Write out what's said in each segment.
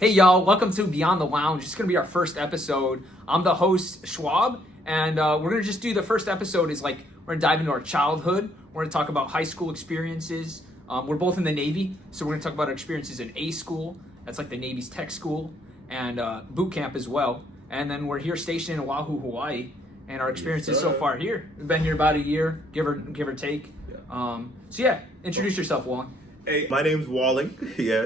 Hey y'all, welcome to Beyond the Lounge. It's gonna be our first episode. I'm the host, Schwab, and we're gonna just do the first episode is like, we're gonna dive into our childhood. We're gonna talk about high school experiences. We're both in the Navy, so we're gonna talk about our experiences in A school. That's like the Navy's tech school, and Bootcamp as well. And then we're here stationed in Oahu, Hawaii, and our experiences so far here. We've been here about a year, give or take. Yeah. Introduce yourself, Walling. Hey, my name's Walling.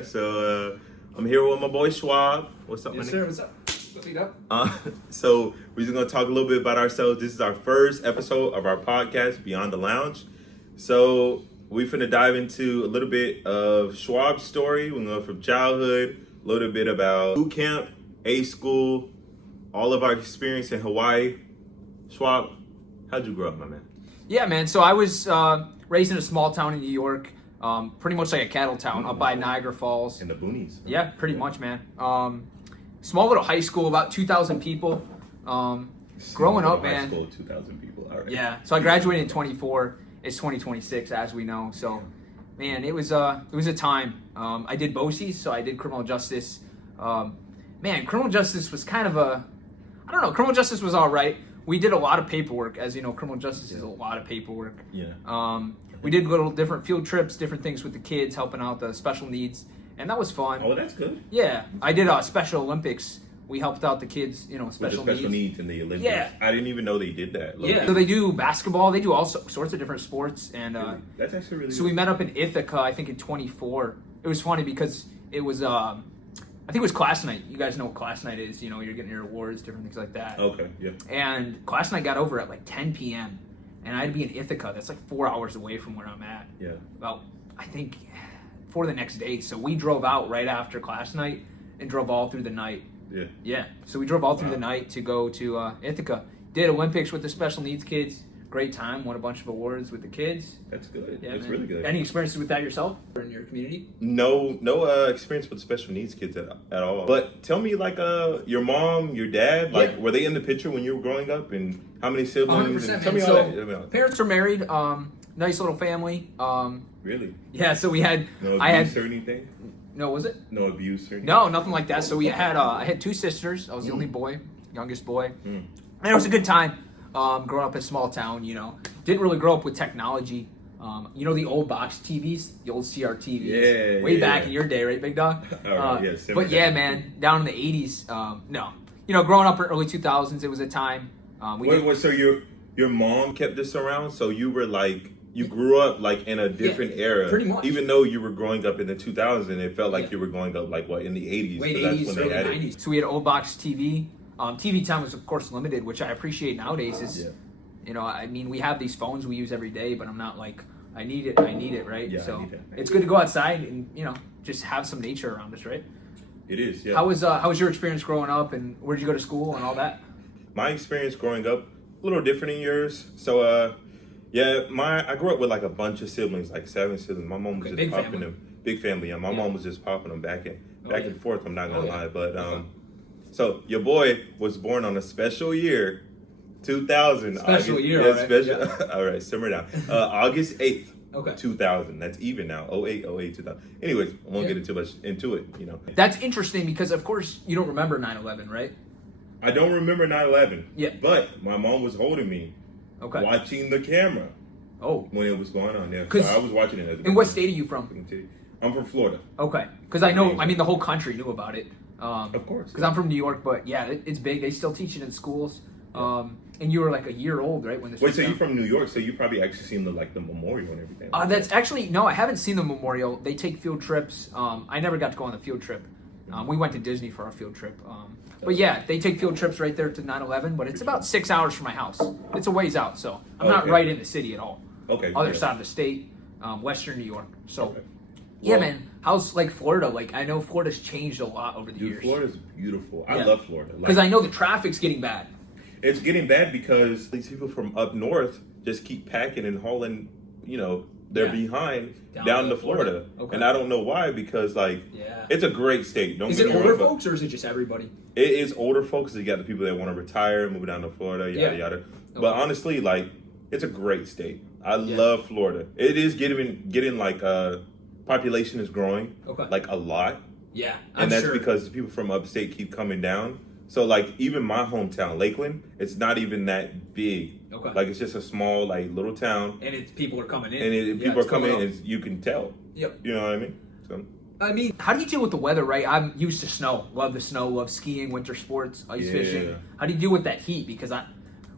So I'm here with my boy Schwab. What's up, Yes, my sir. nigga? What's up? What's up? So we're just gonna talk a little bit about ourselves. This is our first episode of our podcast, Beyond the Lounge. So we're finna dive into a little bit of Schwab's story. We're going from childhood, a little bit about boot camp, A school, all of our experience in Hawaii. Schwab, how'd you grow up, my man? Yeah, man. So I was raised in a small town in New York, pretty much like a cattle town up by Niagara Falls. In the boonies. Yeah, pretty much, man. Small little high school, about 2,000 people. Growing up, high man. School, 2,000 people. All right. Yeah. So I graduated in 24. It's 2026, as we know. So, man, it was a time. I did BOCES, so I did criminal justice. Man, criminal justice was kind of I don't know. Criminal justice was all right. We did a lot of paperwork, as you know. Criminal justice is a lot of paperwork. Yeah. We did little different field trips, different things with the kids, helping out the special needs, and that was fun. Oh, that's good. Yeah, I did Special Olympics. We helped out the kids, special needs in the Olympics. Yeah. I didn't even know they did that. Yeah, so they do basketball. They do all sorts of different sports, and that's actually really. So we met up in Ithaca, I think in 24. It was funny because it was, I think it was class night. You guys know what class night is. You're getting your awards, different things like that. Okay, yeah. And class night got over at like 10 p.m. And I had to be in Ithaca. That's like 4 hours away from where I'm at. Yeah. Well, I think for the next day. So we drove out right after class night and drove all through the night. Yeah. Yeah. So we drove all through the night to go to Ithaca. Did Olympics with the special needs kids. Great time. Won a bunch of awards with the kids. That's good. Yeah, That's man. really good. Any experiences with that yourself or in your community? No experience with special needs kids at all. But tell me, like, your mom, your dad, like, were they in the picture when you were growing up, and how many siblings? 100%. And tell me So, all that. parents were married. Nice little family. Really? Yeah. So we had. No I had. abuse or anything? No, was it? No abuse or anything? No, nothing like that. So we had. I had two sisters. I was the only boy, youngest boy, and it was a good time. Growing up in a small town, didn't really grow up with technology. The old box TVs, the old CRT TVs, way back in your day, right, big dog? Yes. But yeah, man, down in the '80s, no. Growing up in early 2000s, it was a time. Wait, so your mom kept this around? So you were like, you grew up like in a different era, pretty much. Even though you were growing up in the 2000s, it felt like you were growing up like what in the 80s. Late so that's 80s, when they early had 90s. So we had old box TV. TV time was of course limited, which I appreciate nowadays. We have these phones we use every day, but I'm not like I need it, right? Yeah, so I need that. it's good to go outside and just have some nature around us, right? It is. Yeah. How was your experience growing up, and where'd you go to school and all that? My experience growing up, a little different in yours. So, I grew up with like a bunch of siblings, like 7 siblings. My mom was just big popping family. them. Big family, yeah. My mom was just popping them back and forth. I'm not gonna lie, but so your boy was born on a special year, 2000. Special August, year, yeah, all right. special. Yeah. All right, simmer down. August 8th. Okay. 2000. That's even now. 08, 2000. Anyways, I won't get too much into it. That's interesting because of course you don't remember 9/11, right? I don't remember 9/11. Yeah. But my mom was holding me, watching the camera. Oh. When it was going on, yeah. 'Cause- So I was watching it. And what state are you from? I'm from Florida. Okay. Because I know, the whole country knew about it. Of course. Because I'm from New York, but yeah, it's big. They still teach it in schools. And you were like a year old, right, when this Wait, was so down? you're from New York, so you probably actually seen the memorial and everything. That's actually, no, I haven't seen the memorial. They take field trips. I never got to go on the field trip. We went to Disney for our field trip. But yeah, they take field trips right there to 9/11, but it's about 6 hours from my house. It's a ways out, so I'm not right in the city at all. Okay. Other side of the state, Western New York. So, Okay. yeah, Well- man. How's like Florida? Like I know Florida's changed a lot over the Dude, years. Florida's beautiful. I Yeah. love Florida. Because I know the traffic's getting bad. It's getting bad because these people from up north just keep packing and hauling, they're behind down to Florida. Okay. And I don't know why, because it's a great state. Don't Is get it me older wrong, but folks or is it just everybody? it is older folks. You got the people that want to retire, move down to Florida, yada yada. But honestly, it's a great state. I love Florida. It is getting like population is growing, like a lot. Yeah, and that's because people from upstate keep coming down. So like even my hometown, Lakeland, it's not even that big. Okay. Like it's just a small like little town. And it's people are coming in. And people are coming in, and you can tell. Yep. You know what I mean? So. I mean, how do you deal with the weather, right? I'm used to snow. Love the snow. Love skiing, winter sports, ice fishing. How do you deal with that heat? Because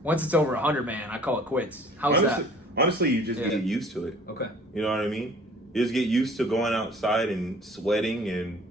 once it's over 100, man, I call it quits. How's that? Honestly, you just get used to it. Okay. You know what I mean? You just get used to going outside and sweating and,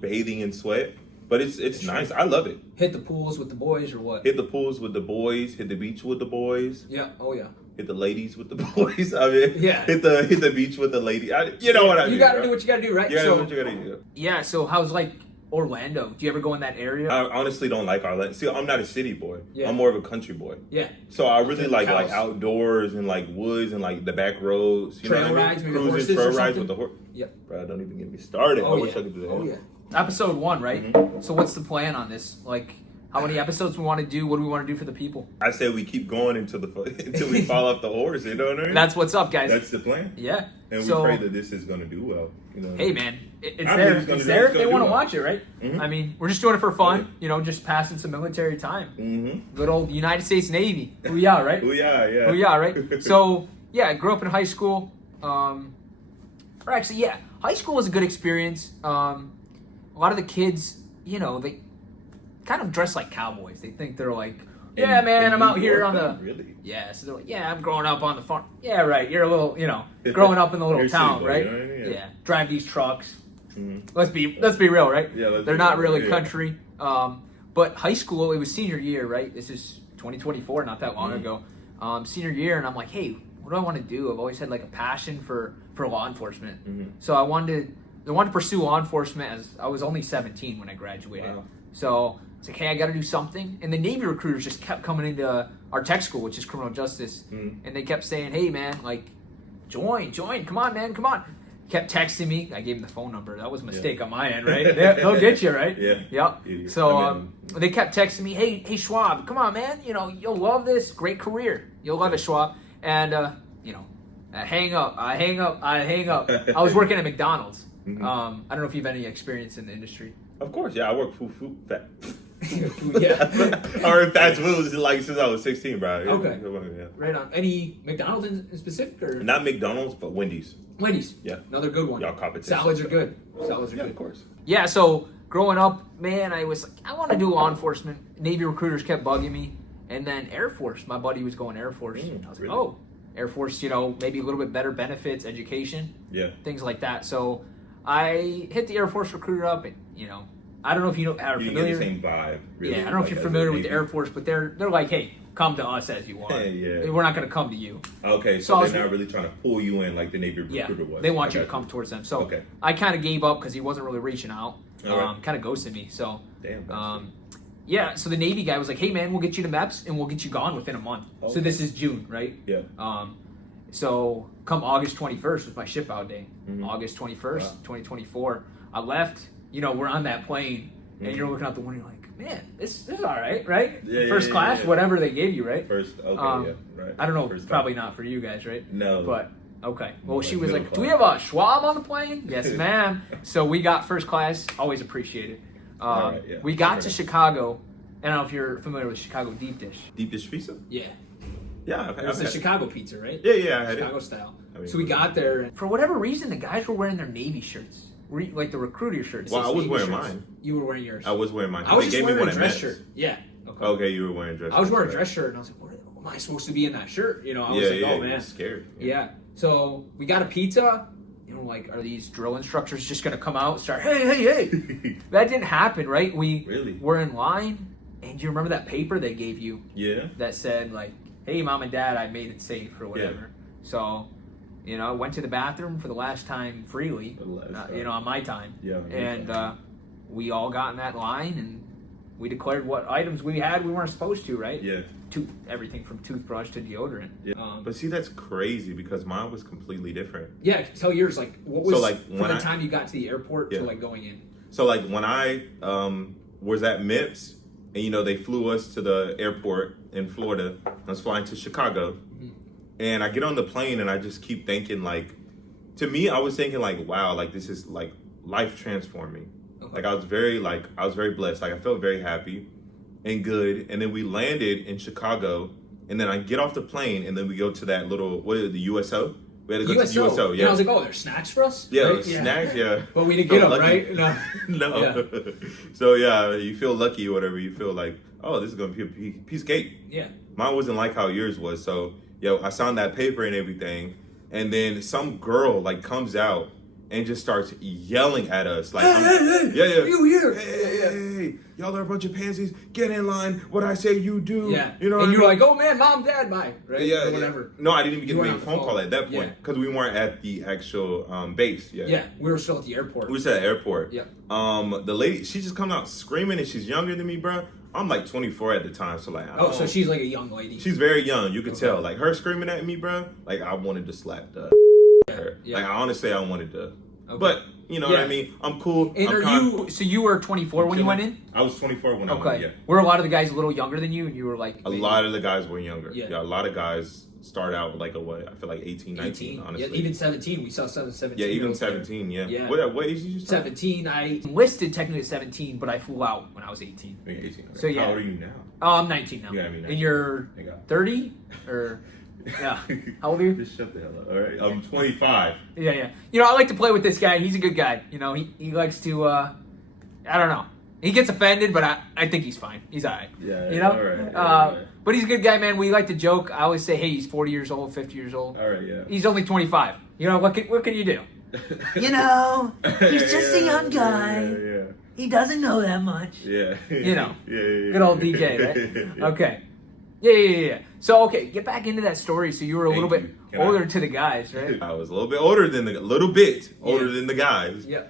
bathing in sweat. But it's nice. I love it. Hit the pools with the boys or what? Hit the pools with the boys. Hit the beach with the boys. Yeah. Oh, yeah. Hit the ladies with the boys. I mean, yeah. Hit the beach with the lady. You know what I mean? You got to do what you got to do, right? You got to do what you got to do. Yeah. So how's like Orlando? Do you ever go in that area? I honestly don't like Orlando. See, I'm not a city boy. Yeah. I'm more of a country boy. Yeah. So I really like outdoors and like woods and like the back roads. You trail know what rides, I mean? maybe Cruising, trail rides with the horse. Yep. Bro, don't even get me started. I wish I could do that. Oh yeah. Episode 1, right? Mm-hmm. So what's the plan on this? Like, how many episodes we want to do? What do we want to do for the people? I say we keep going until we fall off the horse. You know what I mean? That's what's up, guys. That's the plan. Yeah. And we pray that this is going to do well. Hey, man, it's there if they want to watch it, right? Mm-hmm. I mean, we're just doing it for fun. Just passing some military time. Mm-hmm. Good old United States Navy. Booyah, right? Booyah, yeah. Booyah, right? So, yeah, I grew up in high school. High school was a good experience. A lot of the kids, they kind of dress like cowboys. They think they're like, I'm out here on the... Really? Yeah, so they're like, I'm growing up on the farm. Yeah, right. You're a little, growing up in the little town, right? Yeah. Drive these trucks. Mm-hmm. Let's be real, right? Yeah, they're not really country. But high school, it was senior year, right? This is 2024, not that long ago. Senior year, and I'm like, hey, what do I want to do? I've always had like a passion for law enforcement. Mm-hmm. So I wanted to pursue law enforcement as I was only 17 when I graduated. Wow. So it's like, hey, I got to do something. And the Navy recruiters just kept coming into our tech school, which is criminal justice. Mm-hmm. And they kept saying, hey, man, like, join. Come on, man, come on. Kept texting me. I gave them the phone number. That was a mistake on my end, right? They'll get you, right? Yeah. Yep. So they kept texting me, hey, Schwab, come on, man. You'll love this. Great career. You'll love it, Schwab. And, I hang up. I was working at McDonald's. Mm-hmm. I don't know if you have any experience in the industry. Of course, yeah. I work food fat. Yeah. Or fast foods like since I was 16, bro. Yeah. Okay. Yeah. Right on. Any McDonald's in specific or? Not McDonald's, but Wendy's. Wendy's. Yeah. Another good one. Y'all competition. Salads are good. Good. Of course. Yeah, so growing up, man, I was like, I want to do law enforcement. Navy recruiters kept bugging me. And then Air Force. My buddy was going Air Force. I was like, oh, Air Force, maybe a little bit better benefits, education. Yeah. Things like that. So I hit the Air Force recruiter up and, I don't know if you are familiar. Get the same vibe. Really, yeah, I don't know if you're familiar with the Air Force, but they're like, hey, come to us as you want. Yeah. We're not going to come to you. Okay, so they're not really trying to pull you in like the Navy recruiter was. They want you to come towards them. So I kind of gave up because he wasn't really reaching out. Right. Kind of ghosted me. So damn. Yeah, so the Navy guy was like, hey, man, we'll get you to MEPS and we'll get you gone within a month. Okay. So this is June, right? Yeah. So come August 21st was my ship out day. Mm-hmm. August 21st, 2024. I left, we're on that plane and you're looking out the window like, man, this is all right, right? Yeah, First class, whatever they gave you, right? First, okay, right. I don't know, probably not for you guys, right? No. But, okay. Well, she was like, do we have a Schwab on the plane? Yes, ma'am. So we got first class, always appreciated. We got to Chicago. I don't know if you're familiar with Chicago deep dish. Deep dish pizza? Yeah. Yeah, it's a Chicago pizza, right? Yeah, I had Chicago style. So we got there, and for whatever reason, the guys were wearing their Navy shirts, like the recruiter shirts. Well, I was wearing mine. You were wearing yours. I was wearing mine. I was just wearing a dress shirt. Yeah. Okay, you were wearing a dress shirt. I was wearing a dress shirt, and I was like, what am I supposed to be in that shirt? I was like, oh, man. I was scared. Yeah. So we got a pizza. Like, are these drill instructors just going to come out and start, hey. That didn't happen, right? We were in line, and do you remember that paper they gave you? Yeah. That said, like, hey, mom and dad, I made it safe or whatever. Yeah. So, I went to the bathroom for the last time freely, on my time. Yeah. And we all got in that line, and we declared what items we weren't supposed to, right? Yeah. Everything from toothbrush to deodorant. Yeah. But see, that's crazy because mine was completely different. Yeah, tell yours, like, what was from the time you got to the airport to, like, going in? So, like, when I was at MIPS, and, they flew us to the airport in Florida, I was flying to Chicago, and I get on the plane, and I just keep thinking, like, to me, I was thinking, like, wow, like, this is, like, life transforming. Like I was very blessed. Like I felt very happy and good. And then we landed in Chicago, and then I get off the plane, and then we go to that little the USO. We had to go to USO. Yeah. And I was like, oh, there's snacks for us. Yeah, right? snacks. Yeah. But we didn't get them, right? No. No. Yeah. So yeah, you feel lucky or whatever. You feel like, oh, this is gonna be a piece of cake. Yeah. Mine wasn't like how yours was. So I signed that paper and everything, and then some girl like comes out and just starts yelling at us like, you here? Hey, y'all are a bunch of pansies. Get in line. What I say, you do. Yeah. You know. And what you're I mean? like, oh man, mom, dad, bye. Right. Yeah. Or whatever. No, I didn't even get You to were make a on the phone phone. call at that point because we weren't at the actual base yet. Yeah. We were still at the airport. We was at the airport. Yeah. The lady, she just comes out screaming, and she's younger than me, bro. I'm like 24 at the time, so like. So she's like a young lady. She's very young. You could tell, like her screaming at me, bro. Like I wanted to slap the. Her. Yeah. Like honestly, I wanted to. Okay. But you know what I mean. I'm cool. And so you were 24 when you went in? I was 24 when I went in. Yeah. Were a lot of the guys a little younger than you, and you were like? A lot of the guys were younger. Yeah. A lot of guys start out with like I feel like 18, 19, honestly. Yeah, even 17. We saw 17. Yeah, even 17. Yeah. Yeah. What age did you start? 17. I enlisted technically at 17, but I flew out when I was 18. 18. Okay. So yeah. How old are you now? Oh, I'm 19 now. Yeah, I mean 19. And you're 30 or? Yeah. How old are you? Just shut the hell up. All right. I'm 25. Yeah. You know, I like to play with this guy. He's a good guy. You know, he likes to, I don't know. He gets offended, but I think he's fine. He's all right. Yeah. You know? All right. All right. But he's a good guy, man. We like to joke. I always say, hey, he's 40 years old, 50 years old. All right, yeah. He's only 25. You know, what can you do? You know, he's just a young guy. Yeah. He doesn't know that much. Yeah. You know. Yeah. Good old DJ, right? Yeah. Okay. Yeah. So, okay, get back into that story. So you were a Thank little bit you. older to the guys, right? I was a little bit older than the guys. Yeah.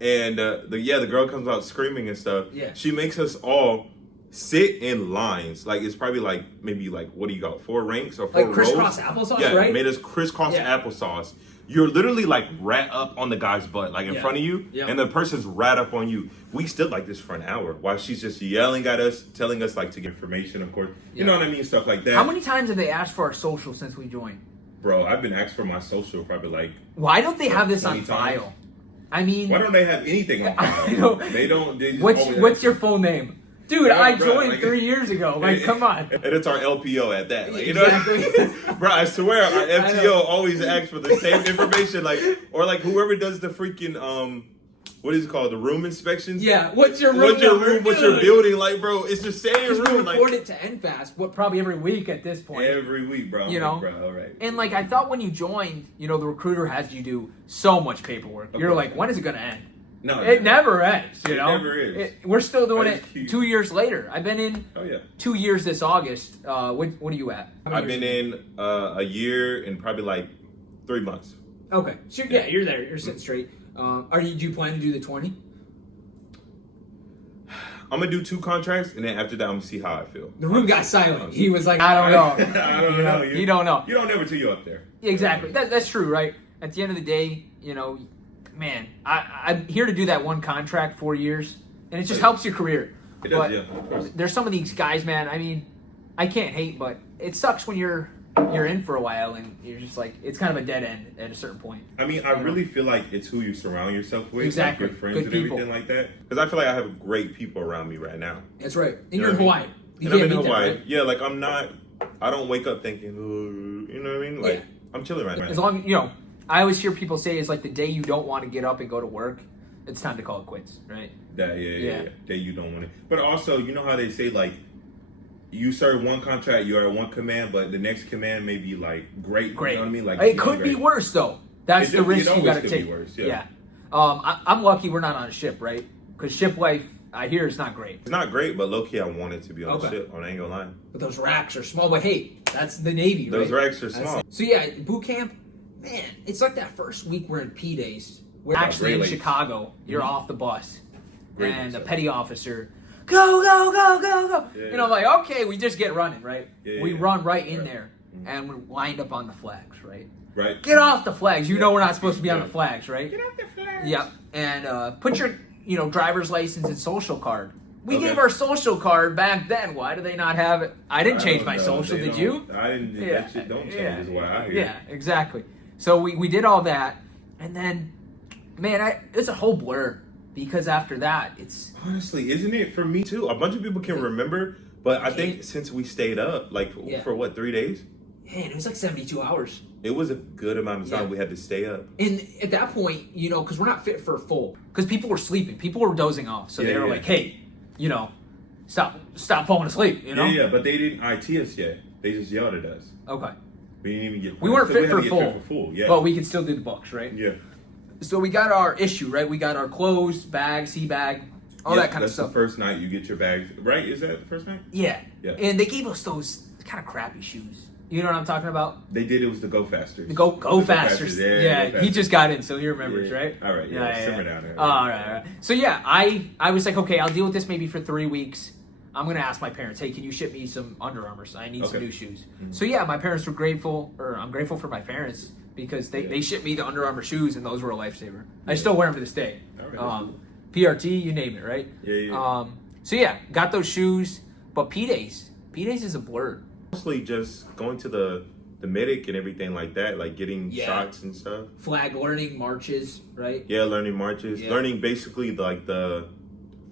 And the girl comes out screaming and stuff. Yeah. She makes us all sit in lines. Like it's probably like maybe like what do you got? 4 ranks or 4 Like rows? crisscross applesauce, yeah, right? Made us crisscross Yeah. applesauce. You're literally like right up on the guy's butt, like in front of you, and the person's right up on you. We stood like this for an hour while she's just yelling at us, telling us like to get information, of course. You know what I mean? Stuff like that. How many times have they asked for our social since we joined? Bro, I've been asked for my social probably like. Why don't they have this 20 on times. file? I mean, Why don't they have anything on file? I know. They don't. They just what's always your ask- full name? Dude, Yeah, I bro, joined like- 3 years ago. Like, come on. And it's our LPO at that. Like, you Exactly. know? Bro, I swear our I know. FTO always asks for the same information. Like, or like whoever does the freaking, what is it called? The room inspections? Yeah, what's your room What's your number? room? What's your building? Like, bro, it's the same Because we room. Like, report it to NFAS, probably every week at this point. every week, bro. You know? Bro, all right. And like, I thought when you joined, you know, the recruiter has you do so much paperwork. You're Okay. like, when is it going to end? No, It never ends, you It know? never is. We're still doing I it just keep- 2 years later. I've been in Oh, yeah. 2 years this August. What are you at? How many I've been years? in a year and probably like 3 months. Okay. So, yeah, you're there. You're sitting straight. Do you plan to do the 20? I'm gonna do 2 contracts, and then after that, I'm gonna see how I feel. The room got silent. He was like, I don't know. I don't You know. You don't know. You don't never till you're up there. Exactly. That's true, right? At the end of the day, you know, man, I'm here to do that one contract, 4 years, and it just helps your career. It does, But yeah, of course. there's some of these guys, man. I mean, I can't hate, but it sucks when you're in for a while and you're just like, it's kind of a dead end at a certain point. I mean, I really feel like it's who you surround yourself with, Exactly. like your friends Good and people. everything like that. Because I feel like I have great people around me right now. That's right. And You you're know in what I Hawaii. mean? You And I'm can't in beat that, Hawaii. right? Yeah, like I don't wake up thinking, you know what I mean? Like, Yeah. I'm chilling right now. As long as, you know, I always hear people say it's like the day you don't want to get up and go to work, it's time to call it quits, right? Yeah. That you don't want it. But also, you know how they say, like, you serve one contract, you're at one command, but the next command may be, like, great. You know what I mean? Like, it could be worse, though. That's It the risk always you got to could take. be worse, yeah. I'm lucky we're not on a ship, right? Because ship life, I hear, is not great. It's not great, but low-key, I wanted to be on the Okay. ship. I ain't gonna lie. But those racks are small. But hey, that's the Navy, Those right? racks are small. So yeah, boot camp, man, it's like that first week we're in P days. We're Oh, actually Great in Lakes. Chicago. You're Mhm. off the bus, Great and the Lakes, petty officer, go, go, go, go, go. Yeah, And I'm like, okay, we just get running, right? Yeah, we yeah. run right in Right. there, Mhm. and we're lined up on the flags, right? Right? Get off the flags. You know we're not supposed to be on Yeah. the flags, right? Get off the flags. Yep. And put your, driver's license and social card. We Okay. gave our social card back then. Why do they not have it? I didn't change my social. Did you? I didn't. That shit don't change is what I hear. Yeah, exactly. So we did all that, and then, man, it's a whole blur. because after that, it's Honestly, isn't it for me too? A bunch of people can remember, but I think since we stayed up, like for what, 3 days? man, it was like 72 hours. It was a good amount of time we had to stay up. And at that point, you know, because we're not fit for full, because people were sleeping, people were dozing off, so they were like, hey, you know, stop falling asleep, you know? Yeah, but they didn't IT us yet. They just yelled at us. Okay. We didn't even get. We weren't fit for fit full. for full. Yeah. But we could still do the books, right? Yeah. So we got our issue, right? We got our clothes, bag, sea bag, all that kind of stuff. That's the first night you get your bags, right? Is that the first night? Yeah. Yeah. And they gave us those kind of crappy shoes. You know what I'm talking about? They did. It was the Go Fasters. The Go Fasters. Yeah, he just got in, so he remembers, right? All right. Yeah. Simmer down there. All right. So yeah, I was like, okay, I'll deal with this maybe for 3 weeks. I'm gonna ask my parents, hey, can you ship me some Under Armour? I need some new shoes. Mm-hmm. So yeah, my parents were grateful, or I'm grateful for my parents because they shipped me the Under Armour shoes, and those were a lifesaver. I still wear them to this day. Right, PRT, you name it, right? Yeah. So yeah, got those shoes, but P-Days is a blur. Mostly just going to the medic and everything like that, like getting shots and stuff. Flag learning marches, right? Yeah, learning marches, learning basically like the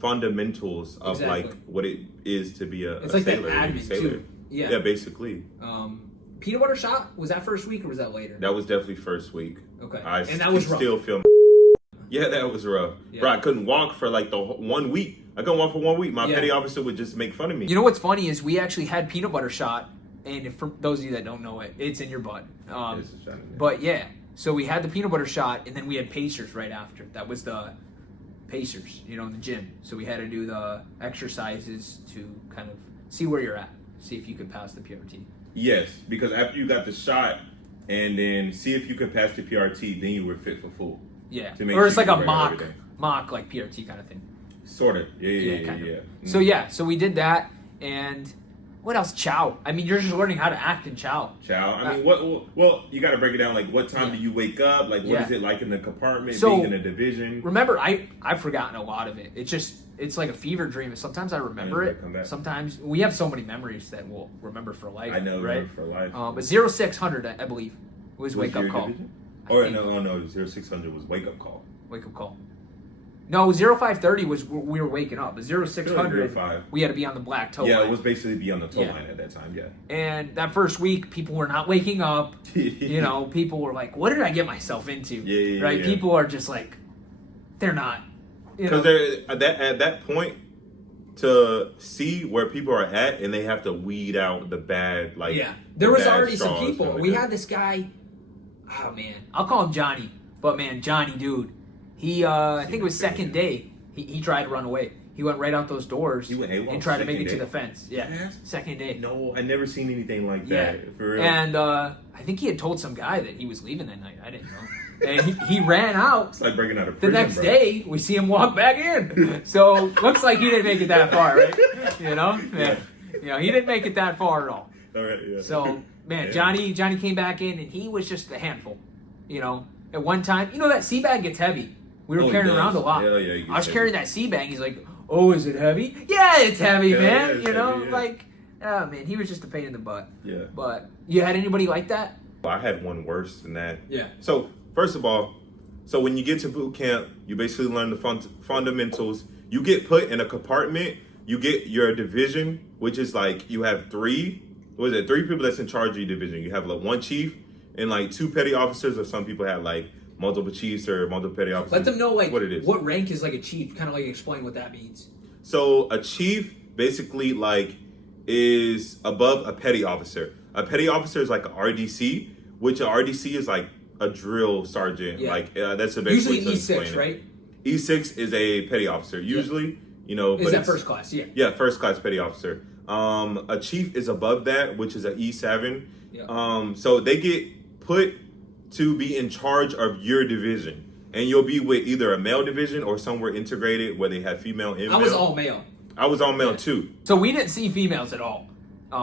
fundamentals of like what it is to be a sailor. Admin too. Yeah, basically. Peanut butter shot, was that first week or was that later? That was definitely first week. Okay. And that was rough. Still feel. Yeah, that was rough. Yeah. Bro, I couldn't walk for like the 1 week. I couldn't walk for 1 week. My petty officer would just make fun of me. You know what's funny is we actually had peanut butter shot, and for those of you that don't know it, it's in your butt. But yeah, so we had the peanut butter shot, and then we had Pacers right after. That was the Pacers, you know, in the gym. So we had to do the exercises to kind of see where you're at, see if you could pass the PRT. Yes, because after you got the shot, and then see if you could pass the PRT, then you were fit for full. Yeah, or it's like a mock like PRT kind of thing. Sort of. Yeah. Mm-hmm. So so we did that, and what else? Chow. I mean, you're just learning how to act in chow. I mean, well, you got to break it down. Like, what time do you wake up? Like, what is it like in the compartment, being in a division? Remember, I've forgotten a lot of it. It's like a fever dream. Sometimes I remember it. Sometimes we have so many memories that we'll remember for life. I know, right? For life. But 0600, I believe, was wake up call. Division? Or no, 0600 was wake up call. Wake up call. No, 0530 was we were waking up. But 0600, we had to be on the black toe line. Yeah, it was basically be on the toe line at that time, yeah. And that first week, people were not waking up. You know, people were like, what did I get myself into? Right? Yeah. People are just like, they're not. Because they're at that point, to see where people are at, and they have to weed out the bad, like... Yeah, there was already some people. We had this guy, oh man, I'll call him Johnny. But man, Johnny, dude, he, I think it was second day, he tried to run away. He went right out those doors and tried to make it to the fence. Yeah, second day. No, I never seen anything like that. Yeah. For real. And I think he had told some guy that he was leaving that night. I didn't know. And he ran out. It's like breaking out of prison, the next day, we see him walk back in. So looks like he didn't make it that far, right? You know? Yeah. You know, he didn't make it that far at all. All right, yeah. So, man, Johnny came back in, and he was just a handful. You know, at one time, you know that sea bag gets heavy. We were carrying around a lot. Yeah, I was carrying that sea bag. He's like, oh, is it heavy? Yeah, it's heavy, man. It's you know, heavy, like, oh, man, he was just a pain in the butt. Yeah. But you had anybody like that? I had one worse than that. Yeah. So, first of all, when you get to boot camp, you basically learn the fundamentals. You get put in a compartment. You get your division, which is like you have three people that's in charge of your division. You have like one chief and like two petty officers, or some people have like multiple chiefs or multiple petty officers. Let them know like what it is. What rank is like a chief? Kind of like explain what that means. So a chief basically like is above a petty officer. A petty officer is like a RDC, which a RDC is like a drill sergeant. Yeah. Like that's the best way to explain it. Usually E6, right? E6 is a petty officer. Usually, you know, is that first class? Yeah. Yeah, first class petty officer. A chief is above that, which is an E7. Yeah. So they get put to be in charge of your division, and you'll be with either a male division or somewhere integrated where they have female and male. I was all male. I was all male too. So we didn't see females at all.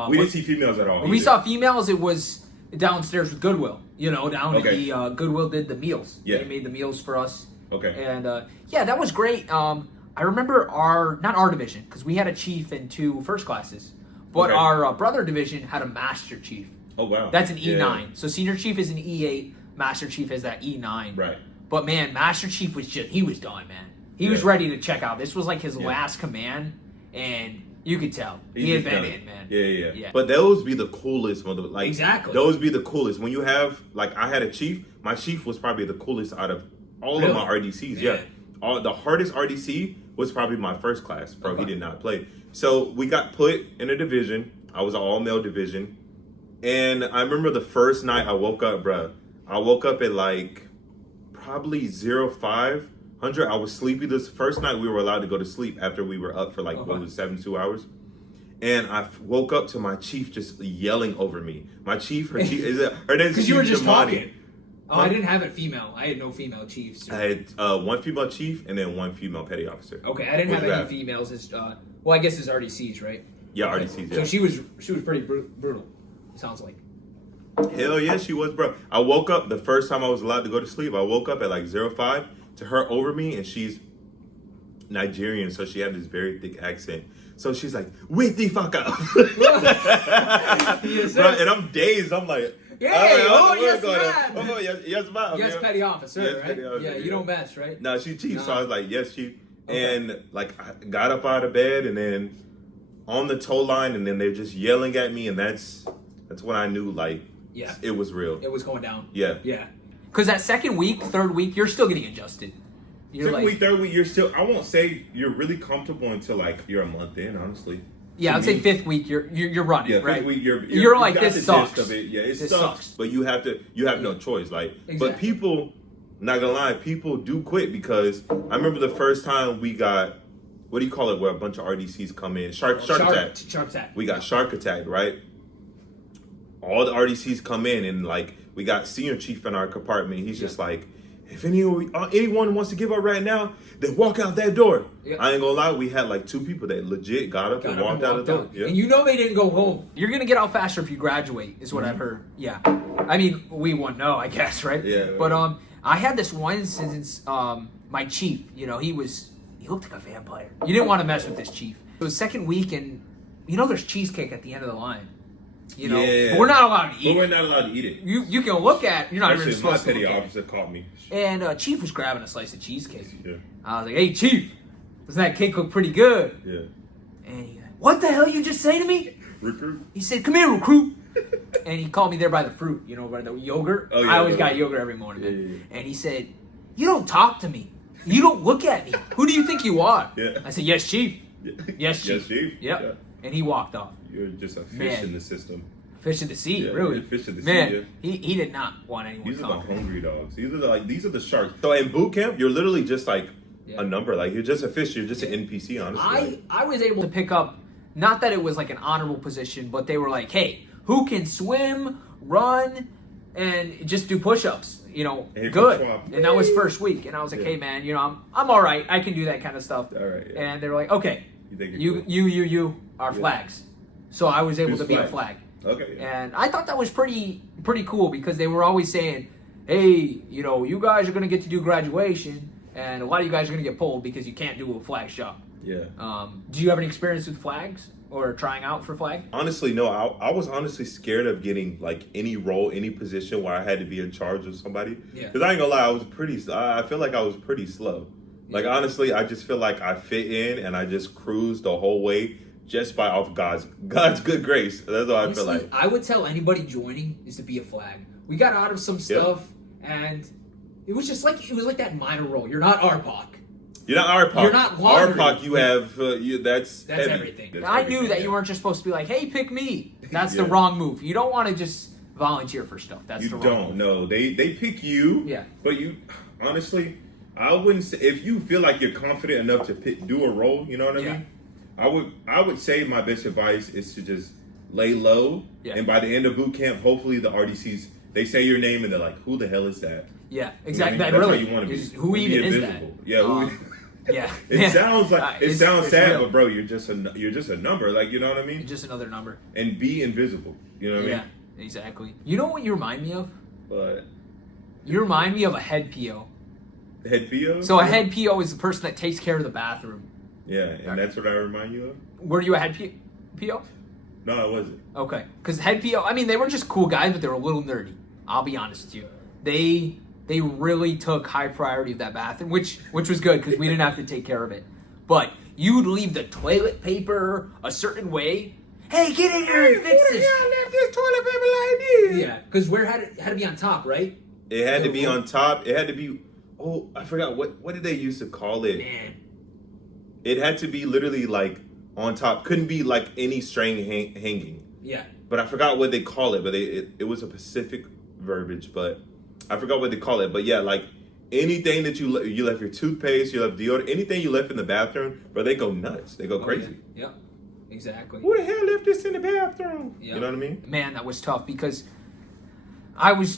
We didn't see females at all. When we saw females, it was downstairs with Goodwill. You know, down at the Goodwill did the meals. Yeah. They made the meals for us. Okay. And that was great. I remember not our division, because we had a chief and two first classes, but our brother division had a master chief. Oh, wow. That's an E9. Yeah. So senior chief is an E8, master chief is that E9. Right. But man, master chief was he was done, man. He was ready to check out. This was like his last command, and you could tell he had been in, man. Yeah. But those be the coolest, like exactly. Those be the coolest when you have like I had a chief. My chief was probably the coolest out of all of my RDCs. Yeah. The hardest RDC was probably my first class, bro. He did not play. So we got put in a division. I was an all-male division. And I remember the first night I woke up, bro. I woke up at like probably 0500. I was sleepy. This first night we were allowed to go to sleep after we were up for like, what was it, 72 hours? And I woke up to my chief just yelling over me. My chief, her name's because you were just Jamani. talking. Oh, I didn't have it female. I had no female chiefs. I had one female chief and then one female petty officer. Okay, I didn't have any females. As well, I guess it's RDCs, right? Yeah, RDCs. So she was pretty brutal. Sounds like. Hell yeah, she was, bro. I woke up the first time I was allowed to go to sleep. I woke up at like 05 to her over me, and she's Nigerian, so she had this very thick accent. So she's like, "Wake the fuck up!" Yes, bro, and I'm dazed. I'm like. Yes, ma'am. Yes, ma'am. Yes, petty officer, yes, right? Petty officer, yeah, you don't mess, right? No, she chief, so I was like, yes, chief. Okay. And like, I got up out of bed and then on the tow line, and then they're just yelling at me, and that's when I knew, like, it was real. It was going down. Yeah. Because that second week, third week, you're still getting adjusted. Second week, third week, you're still, I won't say you're really comfortable until like you're a month in, honestly. Yeah, I'd say fifth week you're running, right? Fifth week you're like, this sucks. Of it. Yeah, it sucks. But you have no choice. Like, but people, not gonna lie, people do quit because I remember the first time we got, what do you call it, where a bunch of RDCs come in? Shark attack. Shark attack. We got shark attack, right? All the RDCs come in, and like we got senior chief in our compartment. He's just like, if anyone wants to give up right now, then walk out that door. Yep. I ain't gonna lie, we had like 2 people that legit got up and walked out of the door. Yeah. And you know they didn't go home. You're gonna get out faster if you graduate, is what I've heard. Yeah. I mean, we won't know, I guess, right? Yeah. But I had this one instance, my chief, he looked like a vampire. You didn't want to mess with this chief. It was second week, and there's cheesecake at the end of the line. But we're not allowed to eat it. We're not allowed to eat it. You can look at. You're not even supposed to. My petty officer caught me. And Chief was grabbing a slice of cheesecake. Yeah. I was like, "Hey, Chief, doesn't that cake look pretty good?" Yeah. And he, "What the hell you just say to me?" Recruit. He said, "Come here, recruit." And he called me there by the fruit, by the yogurt. Oh, yeah, I always got yogurt every morning. Yeah. And he said, "You don't talk to me. You don't look at me. Who do you think you are?" Yeah. I said, "Yes, Chief. Yeah. Yes, Chief." Yes, Chief. Yep. Yeah. And he walked off. You're just a fish in the system. Fish in the sea, yeah, really. Fish in the sea, yeah. He did not want anyone These are talking. the hungry dogs. These are the sharks. So in boot camp, you're literally just like a number. Like you're just a fish. You're just an NPC, honestly. I was able to pick up, not that it was like an honorable position, but they were like, "Hey, who can swim, run, and just do push-ups?" Good. And that was first week, and I was like, "Hey, man, I'm all right. I can do that kind of stuff." All right. Yeah. And they were like, "Okay, you are flags." So I was able to be a flag. Okay. Yeah. And I thought that was pretty cool because they were always saying, "Hey, you guys are gonna get to do graduation, and a lot of you guys are gonna get pulled because you can't do a flag shop." Yeah. Do you have any experience with flags or trying out for flag? Honestly, no. I was honestly scared of getting like any role, any position where I had to be in charge of somebody. Yeah. Because I ain't gonna lie, I feel like I was pretty slow. Like honestly, I just feel like I fit in and I just cruised the whole way. Just by off God's good grace. That's what I feel like. I would tell anybody joining is to be a flag. We got out of some stuff, and it was like that minor role. You're not RPOC. You're not RPOC. You're not laundry. RPOC. You have that's heavy. everything. That's I everything, knew that you weren't just supposed to be like, "Hey, pick me." That's the wrong move. You don't want to just volunteer for stuff. That's the wrong move. No, they pick you. Yeah. But you, honestly, I wouldn't say if you feel like you're confident enough to do a role. You know what I mean? I would say my best advice is to just lay low, and by the end of boot camp, hopefully the RDCs they say your name and they're like, "Who the hell is that?" Yeah, exactly. That's really, how you want to be. Who even is that? Yeah. Yeah. It sounds like it sounds sad, real. but bro, you're just a number. Like you know what I mean? Just another number. And be invisible. You know what I mean? Yeah, exactly. You know what you remind me of? But you remind me of a head PO. Head PO? So a head PO is the person that takes care of the bathroom. Yeah, and that's what I remind you of? Were you a head PO? No, I wasn't. Okay. Because head PO, I mean, they were just cool guys, but they were a little nerdy. I'll be honest with you. They they really took high priority of that bathroom, which was good because we didn't have to take care of it. But you'd leave the toilet paper a certain way. Hey, get in here and fix this. I left this toilet paper like this. Yeah, because where had to be on top, right? It had to be on top. It had to be. Oh, I forgot what did they used to call it? Man. It had to be literally like on top. Couldn't be like any string hanging. Yeah. But I forgot what they call it. But it was a specific verbiage. But I forgot what they call it. But yeah, like anything that you left your toothpaste, you left deodorant, anything you left in the bathroom, bro, they go nuts. They go crazy. Yeah. Yep. Exactly. Who the hell left this in the bathroom? Yep. You know what I mean? Man, that was tough because I was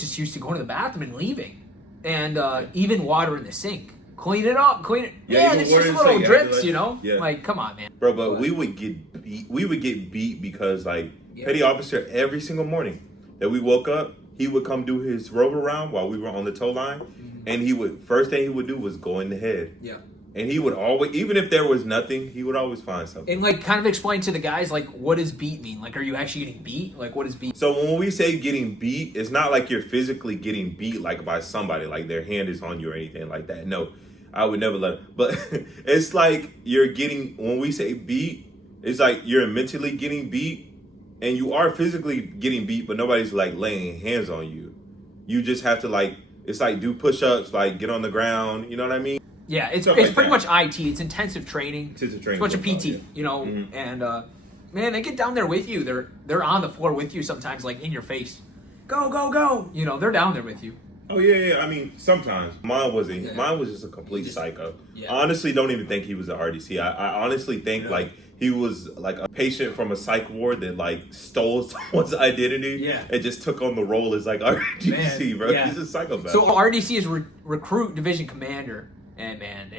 just used to going to the bathroom and leaving, and even water in the sink. Clean it up, clean it. Yeah, there's even just water in the little sink, drips, like, you know. yeah. Like, come on, man. Bro, but we would get beat. We would get beat because like petty officer every single morning that we woke up, he would come do his rover around while we were on the tow line, and he would first thing he would do was go in the head. Yeah. And he would always, even if there was nothing, he would always find something. And like, kind of explain to the guys like, what does beat mean? Like, are you actually getting beat? Like, what is beat? So when we say getting beat, it's not like you're physically getting beat like by somebody, like their hand is on you or anything like that. No, I would never let it. But it's like you're getting, when we say beat, it's like you're mentally getting beat and you are physically getting beat, but nobody's like laying hands on you. You just have to like, it's like do push-ups, like get on the ground, you know what I mean? Yeah, it's Stuff it's like pretty that. much IT. It's intensive training. Intensive training It's a bunch of protocol, PT, yeah. you know, and man, they get down there with you. They're on the floor with you sometimes, like in your face. Go, go, go! You know, they're down there with you. Oh yeah. I mean, sometimes mine wasn't. Yeah. Mine was just a complete psycho. Yeah. I honestly don't even think he was an RDC. I honestly think like he was like a patient from a psych ward that like stole someone's identity. Yeah. And just took on the role as like RDC, Man, bro. yeah. He's a psychopath. So RDC is recruit division commander, and man,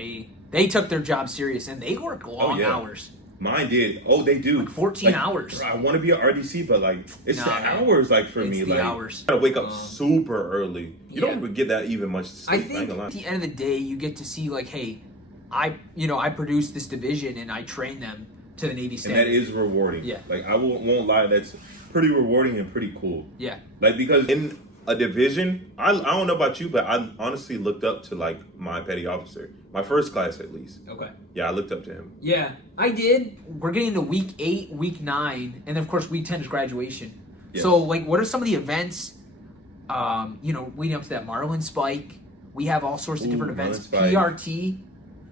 they took their job serious, and they work long hours. Mine did. Oh, they do. Like 14 hours. I want to be an RDC, but like it's Nah, the man. hours. Like for It's me, the like hours. I gotta wake up super early. You Yeah. don't even get that even much sleep. I ain't think gonna lie. at the end of the day, you get to see like, hey, I produce this division and I train them to the Navy And standard. that is rewarding. Yeah. Like I won't lie, that's pretty rewarding and pretty cool. Yeah. Like because in a division, I don't know about you, but I honestly looked up to like my petty officer, my first class at least. Okay. Yeah, I looked up to him. Yeah, I did. We're getting to week 8, week 9, and then of course week 10 is graduation. Yeah. So like, what are some of the events? Leading up to that Marlin Spike, we have all sorts of different Marlin events. Spike. PRT,